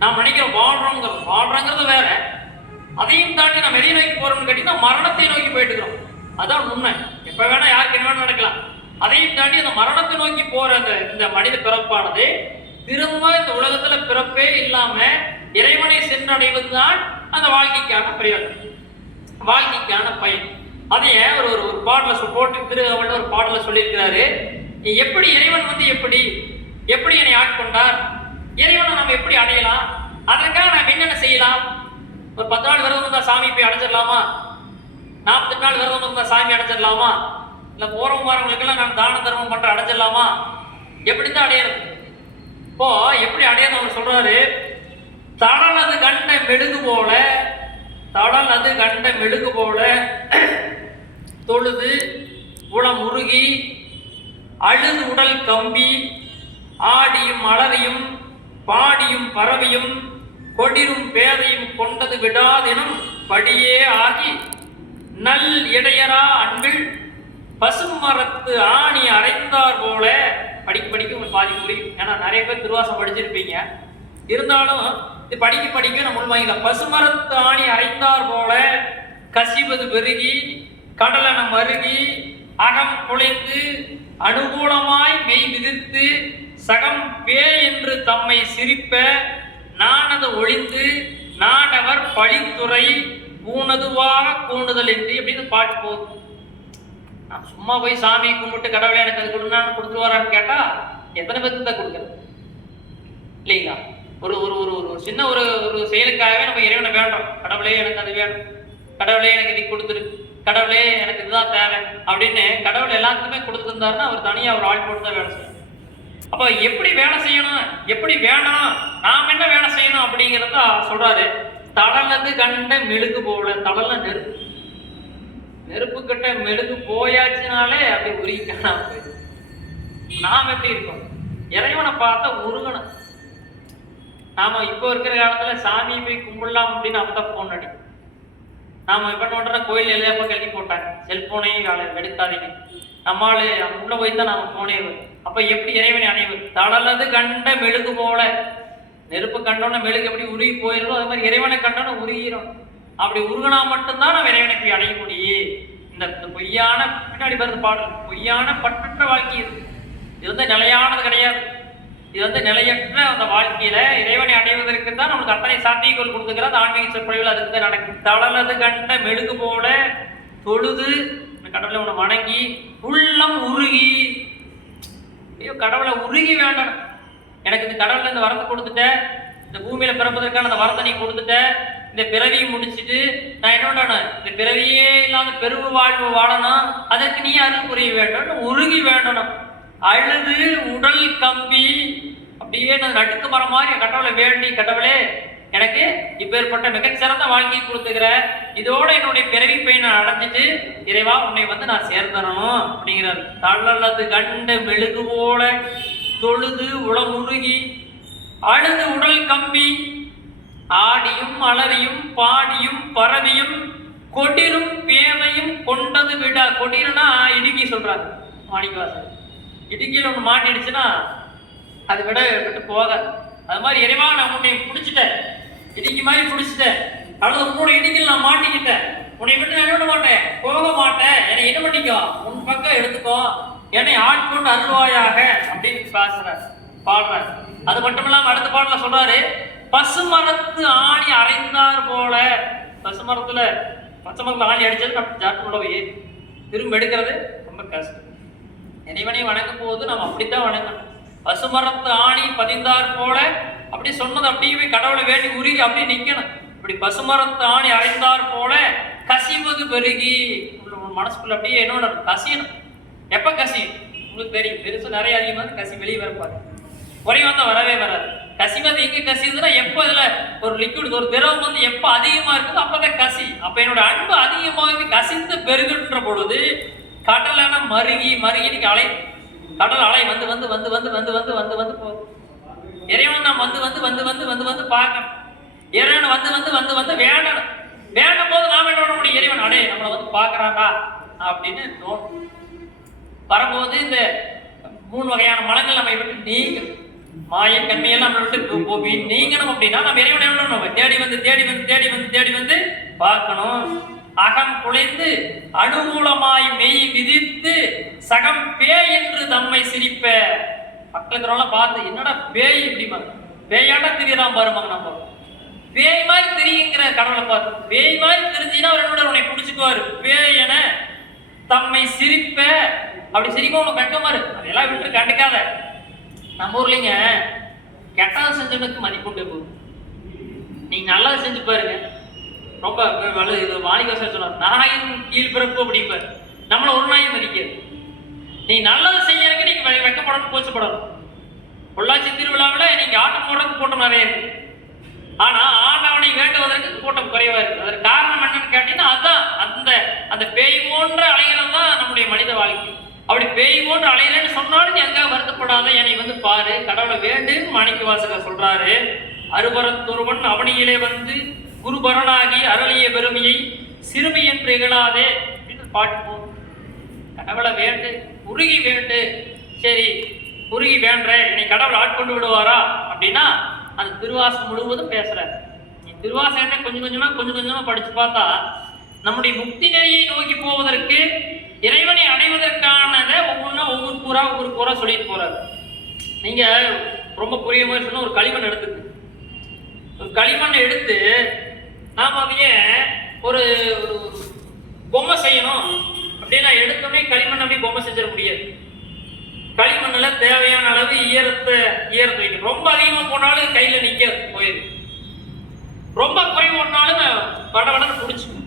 நாம் நினைக்கிறோம் வாழ்றோங்கிறது வேற. அதையும் தாண்டி நம்ம எதை நோக்கி போறோம்னு கேட்டீங்கன்னா மரணத்தை நோக்கி போயிட்டு இருக்கிறோம். அதான் உண்மை. எப்ப வேணா யாருக்கு என்ன வேணும் நடக்கலாம். அதையும் தாண்டி அந்த மரணத்தை நோக்கி போற இந்த மனித பிறப்பானது திரும்ப இந்த உலகத்துல பிறப்பே இல்லாம இறைவனை சென்றடைவதுதான் அந்த வாழ்க்கைக்கான பிரயோஜனம், வாழ்க்கைக்கான பயன். அதைய ஒரு பாடல போட்டு திருவள்ளுவர் ஒரு பாடல சொல்லியிருக்கிறாரு. எப்படி இறைவன் வந்து எப்படி என்னை ஆட்கொண்டார், இறைவனை நம்ம எப்படி அடையலாம், அதற்காக நாம் என்னென்ன செய்யலாம். ஒரு 10 நாள் விரதம் இருந்தா சாமி போய் அடைஞ்சிடலாமா, 48 நாள் விரதம் இருந்தா சாமி அடைஞ்சிடலாமா, இல்ல போறவங்க வரவங்களுக்கெல்லாம் நான் தான தர்மம் பண்ற அடைஞ்சிடலாமா, எப்படித்தான் அடையிறது? இப்போ எப்படி அடையணும் அவர் சொல்றாரு. தடலது கண்ட மெழுகு போல தடல் அது கண்ட மெழுகு போல தொழுது உளம் உருகி அழுது உடல் கம்பி ஆடியும் அலறியும் பாடியும் பரவியும் கொடிரும் பேதையும் கொண்டது விடாதெனும் படியே ஆகி நல் இடையரா அன்பில் பசும் மரத்து ஆணி அரைந்தார் போல. படிக்க உங்களுக்கு பாதி புரியும், ஏன்னா நிறைய பேர் திருவாசம் படிச்சிருப்பீங்க. இருந்தாலும் இது படிக்க நம்ம உள்வாங்கிக்கலாம். பசுமரத்து ஆணி அரைந்தார் போல கசிவது பெருகி கடலென மருகி அகம் குலைந்து அனுகூலமாய் மெய் விதிர்த்து சகம் பே என்று தம்மை சிரிப்ப நானது ஒழிந்து நாடவர் பழித்துறை ஊனதுவாக கூண்டுதல் என்று அப்படின்னு பாட்டு போகுது. நான் சும்மா போய் சாமி கும்பிட்டு கடவுளை எனக்கு அது கொடுனான்னு கொடுத்துருவாரான்னு கேட்டா எத்தனை பேருக்கு தான் கொடுக்குறது இல்லைங்களா? ஒரு ஒரு ஒரு ஒரு சின்ன ஒரு ஒரு செயலுக்காகவே நம்ம இறைவனை வேண்டோம். கடவுளே எனக்கு அது வேணும், கடவுளே எனக்கு இது கொடுத்துரு, கடவுளே எனக்கு இதுதான் தேவை அப்படின்னு கடவுள் எல்லாத்துக்குமே கொடுத்துருந்தாருன்னா அவர் தனியா ஒரு ஆள் போட்டு தான் வேலை செய்யணும். அப்ப எப்படி வேலை செய்யணும், எப்படி வேணும், நாம் என்ன வேலை செய்யணும் அப்படிங்கிறத சொல்றாரு. தடலது கண்ட மெழுகு போல. தடல நெருப்பு கட்ட மெழுகு போயாச்சுனாலே அப்படி உருகிக்காம போயிடும். நாம் எப்படி இருக்கோம்? இறைவனை பார்த்தா உருகணும். நாம இப்போ இருக்கிற காலத்துல சாமியை போய் கும்பிடலாம் அப்படின்னு அப்பதான் போன் அடிக்கும். நாம இப்ப பண்ற கோயில் எல்லாம் கல்வி போட்டாங்க, செல்போனையும் எடுக்காதீங்க, நம்மளால உள்ள போய் தான் நாம போனே வரும். அப்ப எப்படி இறைவனை அடைவது? தடலது கண்ட மெழுகு போல. நெருப்பு கண்டோன்னா மெழுகு எப்படி உருகி போயிருந்தோ அது மாதிரி இறைவனை கண்டோன்னா உருகிறோம். அப்படி உருகினா மட்டும்தான் நம்ம இறைவனை போய் அடைய முடியும். இந்த பொய்யான பின்னாடி வருது பாடல், பொய்யான பற்றற்ற வாழ்க்கை இது வந்து நிலையானது கிடையாது. இது வந்து நிலையற்ற அந்த வாழ்க்கையில இறைவனை அடைவதற்கு தான் நம்மளுக்கு அத்தனை சாத்தியங்கள் கொடுத்துக்கிற அந்த ஆன்மீக சொற்பொழிவில் அதுக்கு தான் நடக்கும். தடலது கண்ட மெழுகு போல தொழுது கடவுளை உன்னை வணங்கி உள்ளம் உருகி. ஐயோ கடவுளை உருகி வேண்டாம். எனக்கு இந்த கடவுளை இந்த வரத்தை கொடுத்துட்ட, இந்த பூமியில பிறப்பதற்கான அந்த வரத்தை நீ கொடுத்துட்ட, இந்த பிறவியை முடிச்சுட்டு நான் என்ன பண்ணணும், இந்த பிறவியே இல்லாத பெருவு வாழ்வு வாழணும், அதற்கு நீ அருள் புரிய வேண்டும், உருகி வேண்டணும். அழுது உடல் கம்பி அப்படியே நான் நடுக்கு மரம் மாதிரி கடவுளை வேண்டி, கடவுளே எனக்கு இப்பேற்பட்ட மிகச்சிறந்த வாழ்க்கை கொடுத்துக்கிற, இதோட என்னுடைய பிறவி போய் நான் அடைஞ்சிட்டு இறைவா உன்னை வந்து நான் சேர்ந்தரணும் அப்படிங்கிறார். தள்ளது கண்ட மெழுகு போல தொழுது உளமுருகி அழுது உடல் கம்பி ஆடியும் அலறியும் பாடியும் பரவியும் கொடிரும் பேதையும் கொண்டது விட. கொடிருனா இடுக்கி சொல்றாங்க மாணிக்கவாசர். இடுக்கியில் ஒன்று மாட்டிடுச்சுன்னா அது விட்டு போக. அது மாதிரி இறைவா நான் உன்னை பிடிச்சிட்டேன், இடுக்கி மாதிரி பிடிச்சிட்டேன், அல்லது உன்னோட இடுக்கில் நான் மாட்டிக்கிட்டேன், உன்னை விட்டு நான் விட மாட்டேன், போக மாட்டேன், என்னை என்ன பண்ணிக்கோ, உன் பக்கம் எடுத்துக்கோ, என்னை ஆட்கொண்டு அருள்வாயாக அப்படின்னு பாடுறாரு. அது மட்டும் இல்லாம அடுத்த பாடல சொல்றாரு, பசுமரத்து ஆணி அரைந்தார் போல. பசுமரத்துல ஆணி அடிச்சது நம்ம ஜாட்டு போய் திரும்ப எடுக்கிறது ரொம்ப கஷ்டம். இறைவனை வணங்கும் போது நம்ம அப்படித்தான் வணங்கணும். பசுமரத்து ஆணி பதிந்தார் போல அப்படி சொன்னது அப்படியே கடவுளை வேண்டி உருகி அப்படியே நிக்கணும். இப்படி பசுமரத்து ஆணி அரைந்தார் போல கசிவது பெருகி மனசுக்குள்ள அப்படியே என்ன கசியணும். எப்ப கசியும் உங்களுக்கு தெரியும், பெருசு நிறைய அதிகமாக கசி வெளியே வரப்பாரு, குறைய வந்தா வரவே வராது. கசிவது எங்க கசியுதுன்னா எப்ப இதுல ஒரு லிக்விட் ஒரு திரவம் வந்து எப்ப அதிகமா இருக்குதோ அப்பதான் கசி. அப்ப என்னோட அன்பு அதிகமாக கசிந்து பெருகின்ற பொழுது கடலான மருகி இன்னைக்கு அலை கடல் அலை வந்து வந்து வந்து வந்து வந்து வந்து வந்து வந்து போகுது. இறைவன் நாம் வந்து வந்து வந்து வந்து வந்து வந்து பார்க்கணும். இறைவன் வந்து வந்து வந்து வந்து வேண்டணும். வேண்டும் போது நாம் என்ன பண்ண முடியும், இறைவன் அடே நம்மளை வந்து பார்க்கறாண்டா அப்படின்னு தோணும். வரும்போது இந்த 3 வகையான மலங்கள் நம்ம விட்டு நீங்கணும். மாய கண்மையெல்லாம் நம்மளை விட்டு நீங்கணும். அப்படின்னா நம்ம இறைவனை நம்ம தேடி வந்து தேடி வந்து தேடி வந்து தேடி வந்து பார்க்கணும். அகம் குலைந்து அனுகூலமாய் மெய் விதித்து சகம் பேய் என்று தம்மை சிரிப்ப. மக்களுக்கு பார்த்து என்னடா பேய் இப்படிமா பேயாண்டா தெரியலாம் பாருமாங்க. நம்ம பேய் மாதிரி தெரியுங்கிற கடவுளை பார்த்து பேய் மாதிரி தெரிஞ்சுன்னா அவர் என்னோட உன்னை பிடிச்சிக்குவாரு. பேய் என தம்மை சிரிப்ப. அப்படி சிரிப்பா உனக்கு வெக்கமா இருக்கு, அதெல்லாம் விட்டு கண்டுக்காத. நம்ம ஊர்லிங்க கெட்டது செஞ்சவனுக்கு மதிப்புண்டு போகுது, நீங்க நல்லது செஞ்சு பாருங்க. ரொம்ப இது மாணிக்கவாசர் சொன்னார், நாயின் கீழ்பிறப்பு அப்படிம்பார். நம்மள ஒரு நாயும் மதிக்காது. நீ நல்லது செய்யறதுக்கு நீங்க வெக்கப்படணும், போச்சப்படணும். பொள்ளாச்சி திருவிழாவில் நீங்க ஆட்டம் போடுறதுக்கு கூட்டம் நிறைய இருக்கு. ஆனா ஆண்டவனை வேண்டுவதற்கு கூட்டம் குறைவா இருக்கு. அதற்கு காரணம் என்னன்னு கேட்டீங்கன்னா அதுதான் அந்த பேய் போன்ற அலைகிறது தான் நம்முடைய மனித வாழ்க்கை. அப்படி பேய் போன்று அலைகிறேன்னு சொன்னாலும் நீ அங்கே வருத்தப்படாத, என்னை வந்து பாரு, கடவுளை வேண்டுன்னு மாணிக்கவாசகர் சொல்றாரு. அருபரத்தொருவன் அவனியிலே வந்து குருபரனாகி அருளிய பெருமையை சிறுமி என்று இகழாதே அப்படின்னு பாட்டு போகும். கடவுளை வேண்டு, உருகி வேண்டு. சரி, உருகி வேண்ட என்னை கடவுள் ஆட்கொண்டு விடுவாரா அப்படின்னா அந்த திருவாசகம் முழுவதும் பேசுற. நீ திருவாசகத்தை கொஞ்சம் கொஞ்சமா படிச்சு பார்த்தா நம்முடைய முக்தி நெறியை நோக்கி போவதற்கு, இறைவனை அடைவதற்கானதை ஒவ்வொரு கூறா சொல்லிட்டு போறாரு. நீங்க ரொம்ப புரிய மாதிரி சொன்னா ஒரு களிமண் எடுத்துக்கு, ஒரு களிமண்ணை எடுத்து நாம அதையே ஒரு பொம்மை செய்யணும் அப்படின்னா எடுத்தோடனே களிமண் அப்படி பொம்மை செஞ்சிட முடியாது. களிமண்ணில் தேவையான அளவு ஈரத்தை வைக்கணும். ரொம்ப அதிகமாக போனாலும் கையில் நிற்க போயிடும், ரொம்ப குறைவு போனாலும் படன்னு பிடிச்சிக்கும்.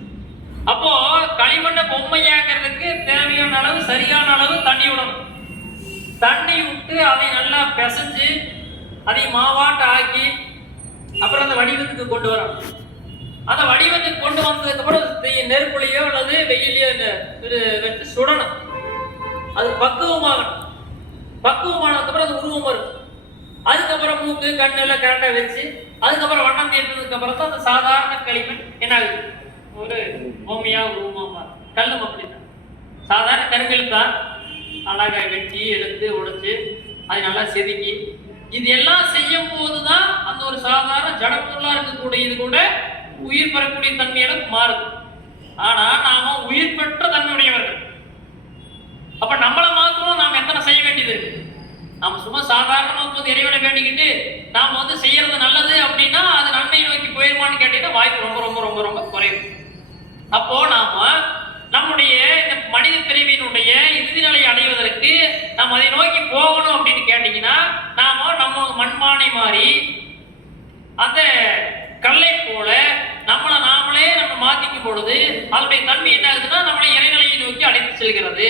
அப்போ களிமண்ணை பொம்மையாக்குறதுக்கு தேவையான அளவு, சரியான அளவு தண்ணி விடணும். தண்ணி விட்டு அதை நல்லா பிசைஞ்சு அதை மாவாட்ட ஆக்கி அப்புறம் அந்த வடிவத்துக்கு கொண்டு வரணும். அந்த வடிவத்துக்கு கொண்டு வந்ததுக்கு அப்புறம் நெருப்புலையோ அல்லது வெயிலையோ வச்சு சுடணும். அது பக்குவமாகணும். பக்குவமானதுக்கு அப்புறம் அது உருவம் வரும். அதுக்கப்புறம் மூக்கு கண்ணு எல்லாம் கரெக்டாக வச்சு அதுக்கப்புறம் வண்ணம் தீர்த்ததுக்கு அப்புறம் தான் அந்த சாதாரண களிமண் என்ன ஆகுது, ஒரு ஓமையா உருவமா. கல்லும் அப்படித்தான், சாதாரண கருங்கல் தான் அழகா வெட்டி எடுத்து உடைச்சு அதை நல்லா செதுக்கி இது எல்லாம் செய்யும் போதுதான் அந்த ஒரு சாதாரண ஜடப்பொருளா இருக்கக்கூடிய இது கூட உயிர் பெறக்கூடிய தன்மையில மாறுது. ஆனா நாம உயிர் பெற்ற தன்மையுடையவர்கள். அப்ப நம்மளை மாத்திரம் நாம் எத்தனை செய்ய வேண்டியது இருக்கு. நாம சும்மா சாதாரணமா வந்து இறைவனை வேண்டிக்கிட்டு நாம வந்து செய்யறது நல்லது அப்படின்னா அது நன்மை நோக்கி போயிருமான்னு கேட்டீங்கன்னா வாய்ப்பு ரொம்ப ரொம்ப ரொம்ப ரொம்ப குறைவு. அப்போ நாம நம்முடைய இந்த மனித பிரிவினுடைய இறுதி நிலையை அடைவதற்கு நாம் அதை நோக்கி போகணும் அப்படின்னு கேட்டீங்கன்னா நாம நம்ம மண்பானை மாறி அந்த கல்லை போல நாமளே நம்ம மாத்திக்கும் பொழுது அதனுடைய தன்மை என்ன ஆகுதுன்னா நம்மளை இறைநிலையை நோக்கி அழைத்து செல்கிறது.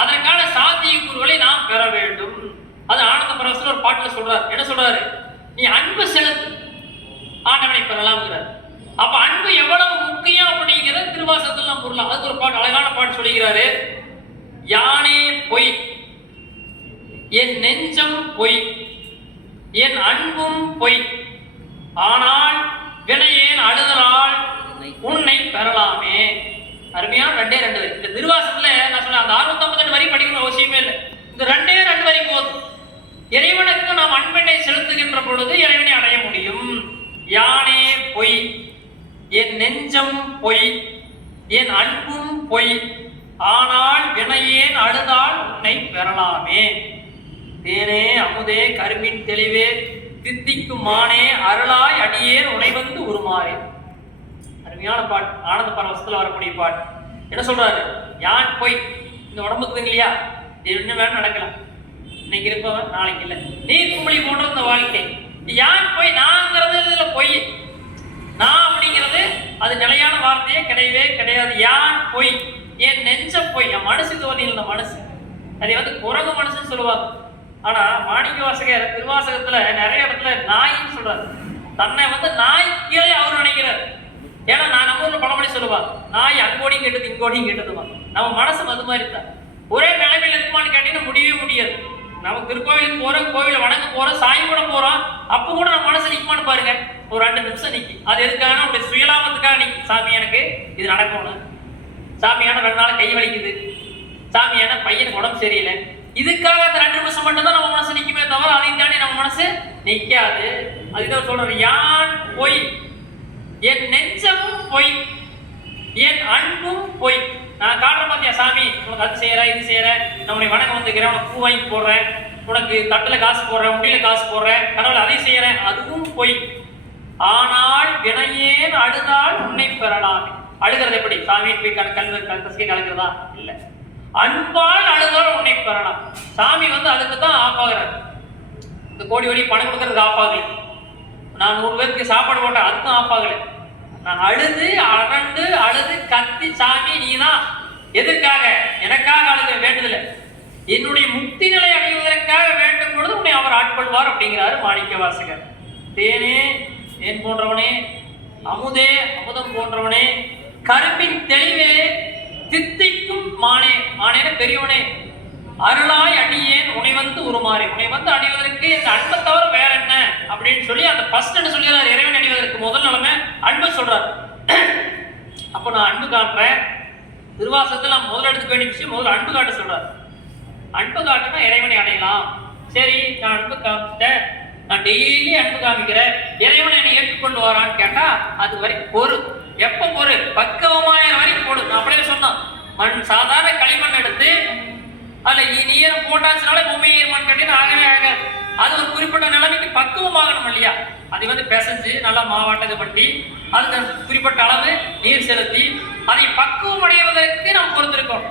அதற்கான சாத்தியக்கூறுகளை நாம் பெற வேண்டும். அது ஆனந்த பரவசர் ஒரு பாட்டுல சொல்றாரு. என்ன சொல்றாரு, நீ அன்பு செலுத்து ஆண்டவனை பெறலாம்ங்கிறார். அப்ப அன்பு எவ்வளவு முக்கியம் அப்படிங்கிறது திருவாசகத்தில் நாம் பொருளாம். அதுக்கு ஒரு பாட்டு, அழகான பாட்டு சொல்லுகிறாரு. யானே பொய், என் நெஞ்சம் பொய், என் அன்பும் பொய், ஆனால் வினையேன் அழுதலால் உன்னை பெறலாமே. அருமையான ரெண்டு வரி. இந்த திருவாசகத்துல நான் சொன்ன அந்த 658 வரி படிக்கணும் அவசியமே இல்லை. இந்த ரெண்டு வரி போதும். இறைவனுக்கு நாம் அன்பினை செலுத்துகின்ற பொழுது இறைவனை அடைய முடியும். யானே பொய், என் நெஞ்சம் பொய், என் அன்பும் பொய், ஆனால் வினையேன் அழுதால் உன்னை பெறலாமே. தேனே அமுதே கருமின் தெளிவே தித்திக்கும் மானே அருளாய் அடியேன் உனை வந்து உருமாறே. அருமையான பாட்டு, ஆனந்த பரவசத்துல வரக்கூடிய பாட்டு. என்ன சொல்றாரு, யான் பொய், இந்த உடம்புக்கு இல்லையா, என்ன வேணும் நடக்கலாம், இன்னைக்கு இருப்பவன் நாளைக்கு இல்லை, நீர் கும்பலி போன்ற இந்த வாழ்க்கை. யான் பொய், நான்ங்கிறது இதுல பொய். நான் அப்படிங்கிறது அது நிலையான வார்த்தையே கிடையவே கிடையாது. யான் பொய், என் நெஞ்ச பொய். என் மனசுக்கு வந்து இந்த மனசு அதை வந்து குரங்கு மனசுன்னு சொல்லுவாங்க. ஆனா மாணிக்க வாசகர் திருவாசகத்துல நிறைய இடத்துல நாயின்னு சொல்றாரு. தன்னை வந்து நாய் கீழே அவர் நினைக்கிறார். ஏன்னா நான் நம்ம ஊர்ல பழமொழி சொல்லுவாங்க, நாய் அங்கோடியும் கேட்டது இங்கோடியும் கேட்டதுவாங்க. நம்ம மனசு அது மாதிரி தான். ஒரே நிலைமையில் இருக்குமான்னு கேட்டீங்கன்னா முடியவே முடியாது. நம்ம திருக்கோவிலுக்கு போறோம், கோவில வணங்க போறோம், சாமி கூட போறோம், அப்ப கூட நம்ம மனசு நிற்குமான்னு பாருங்க, ஒரு 2 நிமிஷம் நிற்கி. அது எதுக்காக, அப்படி சுயலாபத்துக்காக நிற்கி. சாமி எனக்கு இது நடக்கணும், சாமியான 2 நாள் கை வலிக்குது, சாமியான பையனுக்கு உடம்பு சரியில்லை, இதுக்காக அந்த 2 நிமிஷம் மட்டும்தான் நம்ம மனசு நிற்குமே தவிர அதையும் தாண்டி நம்ம மனசு நிற்காது. அதுதான் சொல்றது, யான் பொய், என் நெஞ்சமும் பொய், என் அன்பும் பொய். நான் காட்டுற பார்த்தியா சாமி, உனக்கு அது செய்யறேன் இது செய்யறேன், நம்முடைய வணக்கம் வந்துக்கிறேன், உனக்கு பூ வாங்கி போடுறேன், உனக்கு தட்டுல காசு போடுறேன், உண்டியில காசு போடுறேன், கடவுள் அதை செய்யறேன், அதுவும் பொய். ஆனால் வினையேன் அழுதால் உன்னை பெறலாம். அழுகிறது எப்படி, சாமி போய் கல்வி கலக்கிறதா இல்லை, அன்பால் அழுதால் உன்னை பெறலாம். சாமி வந்து அதுக்கு தான் ஆஃப் ஆகுறாரு. இந்த கோடி கோடி பணம் கொடுக்கறதுக்கு ஆஃப் ஆகல, நான் 100 பேருக்கு சாப்பாடு போட்டேன் அதுக்கும் ஆஃப் ஆகல. நான் அழுது அரண்டு அழுது கத்தி, சாமி நீதான் எதற்காக, எனக்காக அழுக வேண்டுதல, என்னுடைய முக்தி நிலை அடைவதற்காக வேண்டும் பொழுது உன்னை அவர் ஆட்கொள்வார் அப்படிங்கிறாரு மாணிக்க வாசகர். தேனே தேன் போன்றவனே, அமுதே அமுதம் போன்றவனே, கரும்பின் தெளிவே, தித்திக்கும் மானே, மானேன பெரியவனே, அருளாய் அடியேன் உன்னை வந்து உருமாறி, உன்னை வந்து அடிவதற்கு இந்த அன்பை தவிர வேற என்ன அப்படின்னு சொல்லி அந்த ஃபர்ஸ்ட் என்ன சொல்லிடுறாரு, இறைவன் அடிவதற்கு முதல் நிலைமை அன்பை சொல்றாரு. அப்போ நான் அன்பு காட்டுறேன். திருவாசகத்தில் நான் முதல் எடுத்துக்க வேண்டிய விஷயம் முதல்ல அன்பு காட்ட சொல்றாரு. அன்பு காட்டுனா இறைவனை அடையலாம். சரி, நான் அன்பு காமிச்சிட்டேன், நான் டெய்லி அன்பு காமிக்கிறேன், இறைவனை என்னை ஏற்றுக்கொண்டு வரான்னு கேட்டா அது வரைக்கும் பொறு. எப்ப பொறு? பக்குவமாயிரம் வரைக்கும் போடு. நான் அப்படியே சொன்னான், மண் சாதாரண களிமண் எடுத்து அதுல நீர் போட்டாச்சுனால பொம்மை ஏறுமான்னு கேட்டீங்கன்னா ஆகவே ஆகாது. அது ஒரு குறிப்பிட்ட நிலைமைக்கு பக்குவமாகணும் இல்லையா? அதை வந்து பிசைஞ்சு நல்லா மாவாட்டது பண்ணி அதுக்கு குறிப்பிட்ட அளவு நீர் செலுத்தி அதை பக்குவம் அடைவதற்கு நாம் பொறுத்திருக்கோம்.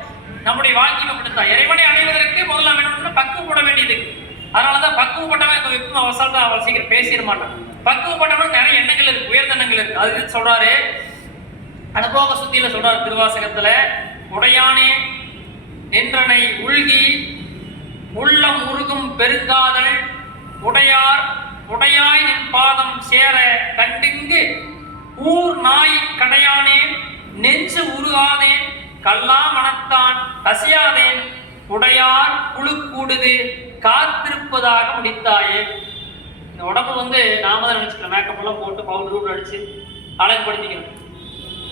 நம்முடைய வாழ்க்கையை அப்படித்தான். இறைவனை அடைவதற்கு முதல்ல வேணும்னா பக்குவப்பட வேண்டியது. அதனாலதான் பக்குவப்பட்டவன் எப்பவும் அவசரம் அவள் சீக்கிரம் பேசிட மாட்டான். பக்குவப்பட்டவன் நிறைய எண்ணங்கள் இருக்கு, உயர்ந்த எண்ணங்கள் இருக்கு. அது சொல்றாரு, அனுபவ சுத்தியில சொல்றாரு திருவாசகத்துல, உடையானே நின்றனை உள்கி உள்ளம் உருகும் பெருங்காதல் உடையார் உடையாய் நின் பாதம் சேர கண்டிங்கு ஊர் நாய் கடையானேன் நெஞ்சு உருகாதேன் கல்லா மனத்தான் கசியாதேன் உடையார் புழு கூடுது காத்திருப்பதாக முடித்தாயே. இந்த உடம்பு வந்து நாம தான் நினைச்சுக்கலாம், மேக்கப் எல்லாம் போட்டு பவுடர் அடிச்சு அழகுபடுத்திக்கணும்.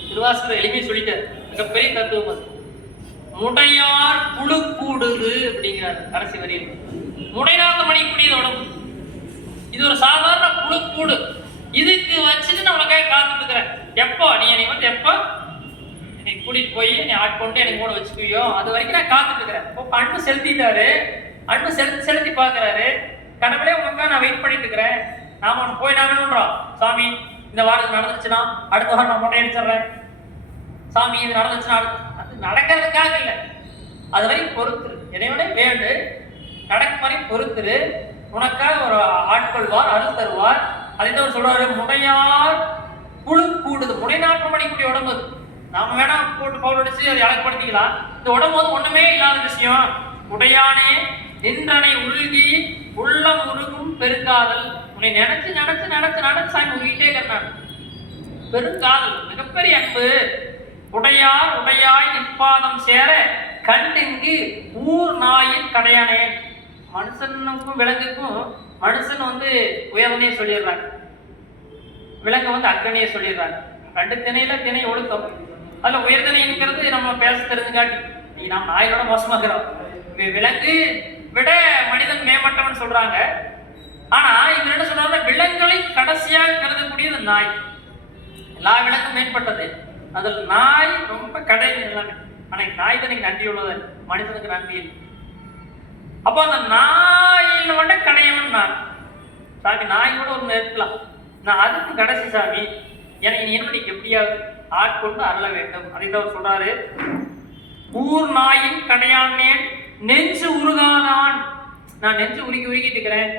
திருவாசகர் எளிமையை சொல்லிட்டார், மிகப்பெரிய தத்துவம் அது. முடையார் புழு கூடுது அப்படிங்கிறார் கடைசி வரியில். முடைநாக மணிக்கூடியது உடம்பு. இது ஒரு சாதாரண புழு கூடு. இதுக்கு வச்சுட்டு நம்மளுக்காக காத்துட்டு இருக்கிறேன். எப்போ நீ வந்து எப்போ என்னை கூட்டிட்டு போய் நீ ஆட்கொண்டு எனக்கு கூட வச்சுக்குவியோ அது வரைக்கும் நான் காத்துட்டு இருக்கிறேன். இப்போ அன்பு செலுத்திட்டாரு, அன்பு செலுத்தி பார்க்கிறாரு. கடவுளே உங்களுக்காக நான் வெயிட் பண்ணிட்டு இருக்கிறேன். நாம போய் நான் வேணும்ன்றோம், சாமி இந்த வாரம் நடந்துச்சுன்னா அடுத்த வாரம் நான் மொட்டை அடிச்சிடுறேன், சாமி இது நடந்துச்சுன்னா அது நடக்கிறதுக்காக இல்லை, அது வரைக்கும் பொறுத்துரு. இறைவனே வேண்டு நடக்கும் வரை பொறுத்துரு, உனக்காக ஒரு ஆட்கொள்வார், அருள் தருவார். அதை தான் சொல்றாரு, முடையார் புழு கூடுது. முடைநாற்றம் அடிக்கூடிய உடம்பு. நாம வேணா போட்டு பவுடர் அடிச்சு அதை அழகுபடுத்திக்கலாம். இந்த உடம்பு வந்து ஒண்ணுமே இல்லாத விஷயம். உடையானே நின்றனை உள்கி உள்ளம் உருகும் பெருங்காதல். உன்னை நினைச்சு நினைச்சு நினைச்சு நினைச்சு சாமி உருகிட்டே இருக்கிறான். பெருங்காதல், மிகப்பெரிய அன்பு. உடையார் உடையாய் நிற்பாதம் சேர கண்டிங்கு ஊர் நாயின் கடையானே. மனுஷனுக்கும் விலங்குக்கும் மனுஷன் வந்து உயர்வனையே சொல்லிடுறாங்க, விலங்கு வந்து அக்கனையே சொல்லிடுறாங்க. ரெண்டு திணையில திணை ஒழுக்கம். அதுல உயர்திணைங்கிறது நம்ம பேச தெரிஞ்சுக்காட்டி நீ நம்ம நாயோட மோசமாக்குறோம். விலங்கு விட மனிதன் மேம்பட்டவன் சொல்றாங்க. ஆனா இது என்ன சொல்றாங்க, விலங்குகளை கடைசியாக கருதக்கூடியது நாய். எல்லா விலங்கும் மேம்பட்டது, அதில் நாய் ரொம்ப கடை எல்லாமே. ஆனா நாய் தான் நன்றி உள்ளது, மனிதனுக்கு நன்றி இல்லை. அப்போ அந்த நாயில மட்டும் கடையவன் நான் சாமி. நாய் கூட ஒன்று இருக்கலாம், நான் அதுக்கு கடைசி சாமி. எனக்கு நீ என்ன எப்படியாவது ஆட்கொண்டு அருள வேண்டும். அதை தான் சொல்றாரு, ஊர் நாயின் கடையானேன் நெஞ்சு உருகாதான். நான் நெஞ்சு உருகிட்டு இருக்கிறேன்.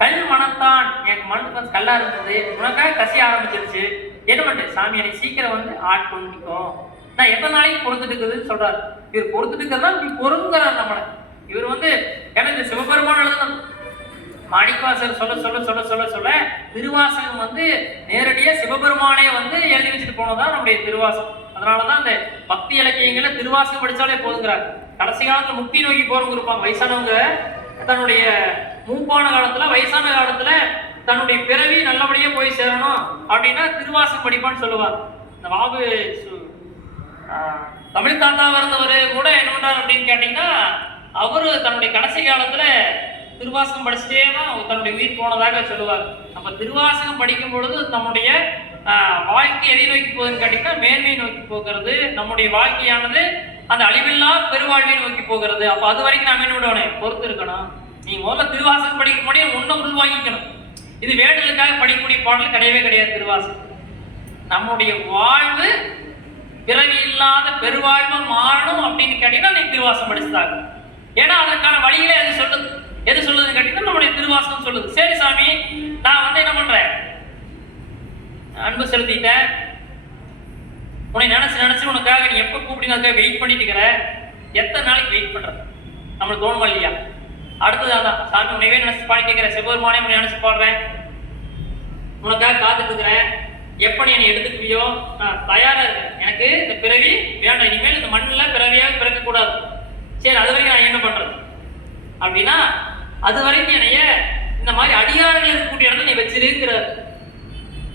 கல் மனத்தான், எனக்கு மனத்துக்கு வந்து கல்லா இருந்தது, உனக்காக கசிய ஆரம்பிச்சிருச்சு. என்ன பண்றது சாமி, எனக்கு சீக்கிரம் வந்து ஆட்கொண்டிக்கும். நான் எத்தனை நாளைக்கு பொறுத்துட்டு இருக்குதுன்னு சொல்றாரு. இவர் பொறுத்துட்டு இருக்கிறதா இப்படி பொறுங்கிறார் நம்மளை. இவர் வந்து ஏன்னா இந்த சிவபெருமான் எழுதணும், மாணிக்கவாசகர் சொல்ல சொல்ல சொல்ல சொல்ல சொல்ல திருவாசகம் வந்து நேரடியா சிவபெருமானே வந்து எழுதி வச்சுட்டு போனதான் நம்முடைய திருவாசகம். அதனாலதான் இந்த பக்தி இலக்கியங்களை திருவாசகம் படிச்சாலே போதுங்கிறார். கடைசி காலத்துல முக்தி நோக்கி போறவங்க இருப்பாங்க, வயசானவங்க தன்னுடைய மூப்பான காலத்துல வயசான காலத்துல தன்னுடைய பிறவி நல்லபடியா போய் சேரணும் அப்படின்னா திருவாசகம் படிப்பான்னு சொல்லுவாங்க. இந்த வாபு தமிழ் தாத்தாவா இருந்தவர் கூட என்ன பண்றாரு அப்படின்னு கேட்டீங்கன்னா, அவரு தன்னுடைய கடைசி காலத்துல திருவாசகம் படிச்சுட்டே தான் தன்னுடைய உயிர் போனதாக சொல்லுவார். நம்ம திருவாசகம் படிக்கும் பொழுது நம்முடைய வாழ்க்கை எதை நோக்கி போகுதுன்னு கேட்டீங்கன்னா மேன்மையை நோக்கி போகிறது. நம்முடைய வாழ்க்கையானது அந்த அழிவில்லா பெருவாழ்வை நோக்கி போகிறது. அப்ப அது வரைக்கும் நான் என்ன விடணும், பொறுத்து இருக்கணும். நீங்க முதல்ல திருவாசகம் படிக்க முடியும், முன்ன உள்வாங்கிக்கணும். இது வேடலுக்காக படிக்கக்கூடிய பாடல் கிடையவே கிடையாது. திருவாசகம் நம்முடைய வாழ்வு பிறவி இல்லாத பெருவாழ்வு மாறணும் அப்படின்னு கேட்டீங்கன்னா நீங்க திருவாசகம் படிச்சுதாங்க. ஏன்னா அதற்கான வழிகளே அது சொல்லுது. எது சொல்லுதுன்னு கேட்டீங்கன்னா நம்முடைய திருவாசகம் சொல்லுது. சரி சாமி, நான் வந்து என்ன பண்றேன், அன்பு செலுத்திட்டேன், உன்னை நினைச்சு நினைச்சு உனக்காக நீ எப்ப கூப்பிடுங்க வெயிட் பண்ணிட்டு இருக்கிற, எத்தனை நாளைக்கு வெயிட் பண்ற நம்மளுக்கு தோணுமா இல்லையா? அடுத்ததான் சாமி உன்னைவே நினைச்சு பாடி கேட்கிறேன், சிவபெருமானே உன்னை நினைச்சு பாடுறேன், உனக்காக காத்துட்டு இருக்கிறேன். எப்ப நீ என்னை எடுத்துக்கிறியோ நான் தயாரா இருக்கேன். எனக்கு இந்த பிறவி வேண்டாம், இனிமேல் இந்த மண்ணில் பிறவியாக பிறக்க கூடாது. சரி, அது வரைக்கும் நான் என்ன பண்றது அப்படின்னா, அது வரைக்கும் என்னைய இந்த மாதிரி அடியார்கள் இருக்கக்கூடிய இடத்துல நீ வச்சிருக்கிறார்.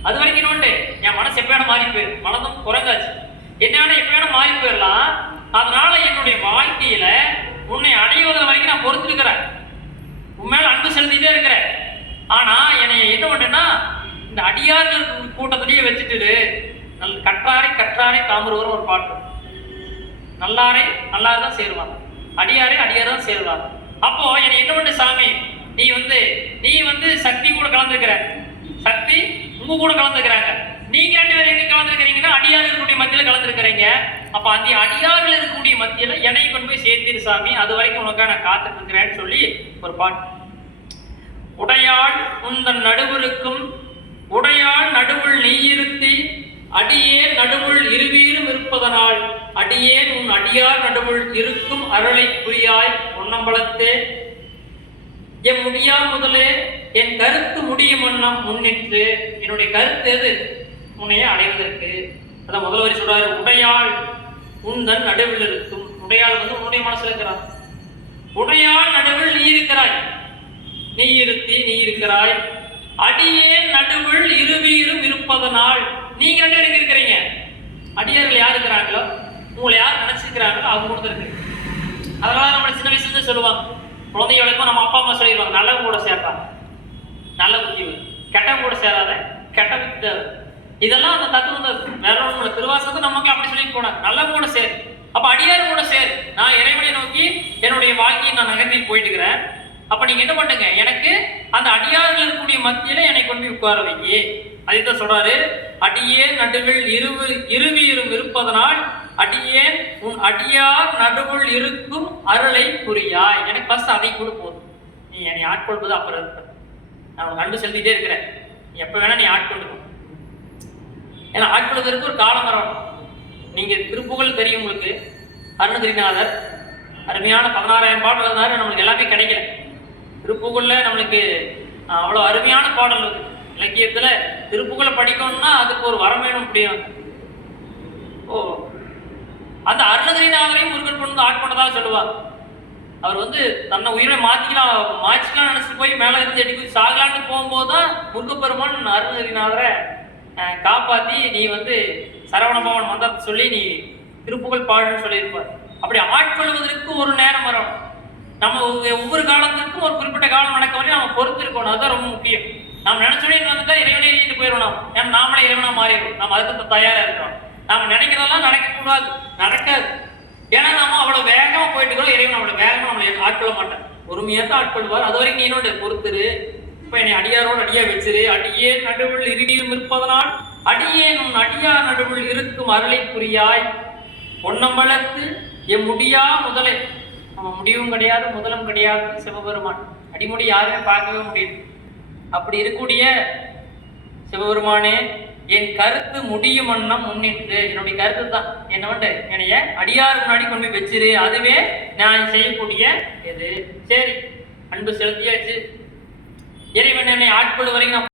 அது வரைக்கும் இன்னொன்று, என் மனசு எப்ப வேணா மாறி போயிரு, மனதும் குறைஞ்சாச்சு, என்ன வேணா எப்ப வேணா மாறி போயிடலாம். அதனால என்னுடைய வாழ்க்கையில உன்னை அடைவதற்கு வரைக்கும் நான் பொறுத்திருக்கிறேன், உண்மையில அன்பு செலுத்திட்டே இருக்கிறேன். ஆனா என்னை என்ன பண்றேன்னா, இந்த அடியார்கள் கூட்டத்திலேயே வச்சுட்டு கற்றாரை கற்றாரை காமருவர் ஒரு பாட்டு, நல்லாரை நல்லாரு தான் சேருவாங்க, அடியாரே அடியார் தான் சேருவாங்க. அப்போ என்னை என்ன பண்ண சாமி, நீ வந்து சக்தி கூட கலந்துருக்கிற, சக்தி உங்க கூட கலந்துக்கிறாங்க, நீங்க 2 பேரும் எங்க கலந்துருக்கிறீங்கன்னா அடியார்களுடைய மத்தியில கலந்துருக்கிறீங்க. அப்ப அந்த அடியார்கள் இருக்கக்கூடிய மத்தியில என்னை கொண்டு போய் சேர்த்திரு சாமி, அது வரைக்கும் உனக்காக நான் காத்துட்டு இருக்கிறேன்னு சொல்லி ஒரு பாட்டு. உடையாள் உந்தன் நடுவிருக்கும், உடையாள் நடுவுள் நீ இருத்தி, அடியேன் நடுவுள் இருவீரும் இருப்பதனால், அடியேன் உன் அடியார் நடுவுள் இருக்கும் அருளை புரியாய் பொன்னம்பலத்தே. என் முடியா முதலே என் கருத்து முடியும் வண்ணம் முன்னிட்டு, என்னுடைய கருத்து எது உன்னைய அடைவதற்கு. அதான் முதல் வரி சொல்றாரு, உடையாள் உந்தன் நடுவில் இருக்கும். உடையாள் வந்து உன்னுடைய மனசுல இருக்கிறார். உடையாள் நடுவில் நீ இருக்கிறாய், நீ இருத்தி நீ இருக்கிறாய், அடியேன் நடுவில் இருவீரும் இருப்பதனால். நீங்க 2 பேரும் இருக்கிறீங்க, அடியார்கள் யார் இருக்கிறாங்களோ, உங்களை யார் நினைச்சிருக்கிறாங்களோ அவங்க கூட இருக்கு. அதனால நம்ம சின்ன வயசுல சொல்லுவாங்க, குழந்தைகளுக்கும் நம்ம அப்பா அம்மா சொல்லிடுவாங்க, நல்லவங்க கூட சேர்ப்பாங்க நல்ல புத்தி, கெட்டவங்க கூட சேராத கெட்ட புத்தி. இதெல்லாம் அந்த தத்துவம் தான், வேற ஒன்று திருவாசகத்தை நமக்கு அப்படி சொல்லிட்டு போனாங்க, நல்லவங்க கூட சேரு. அப்ப அடியார் கூட சேரு, நான் இறைவனை நோக்கி என்னுடைய வாழ்க்கையை நான் நகர்த்தி போயிட்டு இருக்கிறேன். அப்ப நீங்க என்ன பண்ணுங்க, எனக்கு அந்த அடியார்கள் இருக்கக்கூடிய மத்தியில என்னை கொண்டு போய் உட்கார வைக்கி. அதைத்தான் சொல்றாரு, அடியேன் நடுவில் இருவீரும் இருப்பதனால், அடியேன் உன் அடியார் நடுவுள் இருக்கும் அருளை புரியாய். எனக்கு ஃபர்ஸ்ட் அதை கூட போதும், நீ என்னை ஆட்கொள்வது அப்புறம் இருப்ப, நான் உனக்கு அன்பு செலுத்திட்டே இருக்கிறேன், நீ எப்ப வேணா நீ ஆட்கொள்ளும். ஏன்னா ஆட்கொள்வதற்கு ஒரு காலம் வரணும். நீங்க திருப்புகழ் தெரியும் உங்களுக்கு, அருணகிரிநாதர் அருமையான 16,000 பாடல் இருந்தாரு, நம்மளுக்கு எல்லாமே கிடைக்கல. திருப்புகழ்ல நம்மளுக்கு அவ்வளவு அருமையான பாடல் இருக்கு. இலக்கியத்துல திருப்புகழை படிக்கணும்னா அதுக்கு ஒரு வரம் வேணும். முடியும். அந்த அருணகிரிநாதரையும் முருகன் கொண்டு ஆட்கொண்டதா சொல்லுவாங்க. அவர் வந்து தன்னை உயிரை மாற்றிக்கலாம் நினைச்சிட்டு போய் மேல இருந்து எட்டி போய் சாகலான்னு போகும்போதுதான் முருகப்பெருமான் அருணகிரிநாதரை காப்பாத்தி, நீ வந்து சரவணபவன் மந்திரத்தை சொல்லி நீ திருப்புகழ் பாடுன்னு சொல்லியிருப்பார். அப்படி ஆட்கொள்வதற்கு ஒரு நேரம் வரணும். நம்ம ஒவ்வொரு காலத்திற்கும் ஒரு குறிப்பிட்ட காலம் நடக்க வரையும் நம்ம பொறுத்து இருக்கணும். அதுதான் ரொம்ப முக்கியம். நம்ம நினைச்சோடனே வந்துட்டா இறைவனே நீட்டு போயிடணும், ஏன்னா நாமளே இறைவனா மாறிடும். நம்ம அதுக்கு தயாரா இருக்கணும். நாம நினைக்கிறதெல்லாம் நடக்கக்கூடாது, நடக்காது. ஏன்னா நாம அவ்வளவு வேகமா போயிட்டு இருக்கோம், இறைவன் அவ்வளவு வேகமா நம்மளை ஆட்கொள்ள மாட்டேன், பொறுமையாக ஆட்கொள்வார். அது வரைக்கும் என்னோட பொறுத்துரு. இப்ப என்னை அடியாரோடு அடியா வச்சிரு, அடியே நடுவுள் இறுதியும் இருப்பதனால், அடியேன் உன் அடியார் நடுவுள் இருக்கும் அருளை புரியாய் பொன்னம்பலத்து. என் முடியா முதலை, நம்ம முடிவும் கிடையாது முதலும் கிடையாது சிவபெருமான். அடிமுடி யாருமே பார்க்கவே முடியும். அப்படி இருக்கக்கூடிய சிவபெருமானே, என் கருத்து முடியும் வண்ணம் முன்னிட்டு, என்னுடைய கருத்து தான் என்ன வந்து என்னைய அடியார் முன்னாடி கொண்டு போய் வச்சிரு, அதுவே நான் செய்யக்கூடிய எது. சரி, அன்பு செலுத்தியாச்சு. இறைவன் என்னை ஆட்கொள்ள வரைக்கும் நான்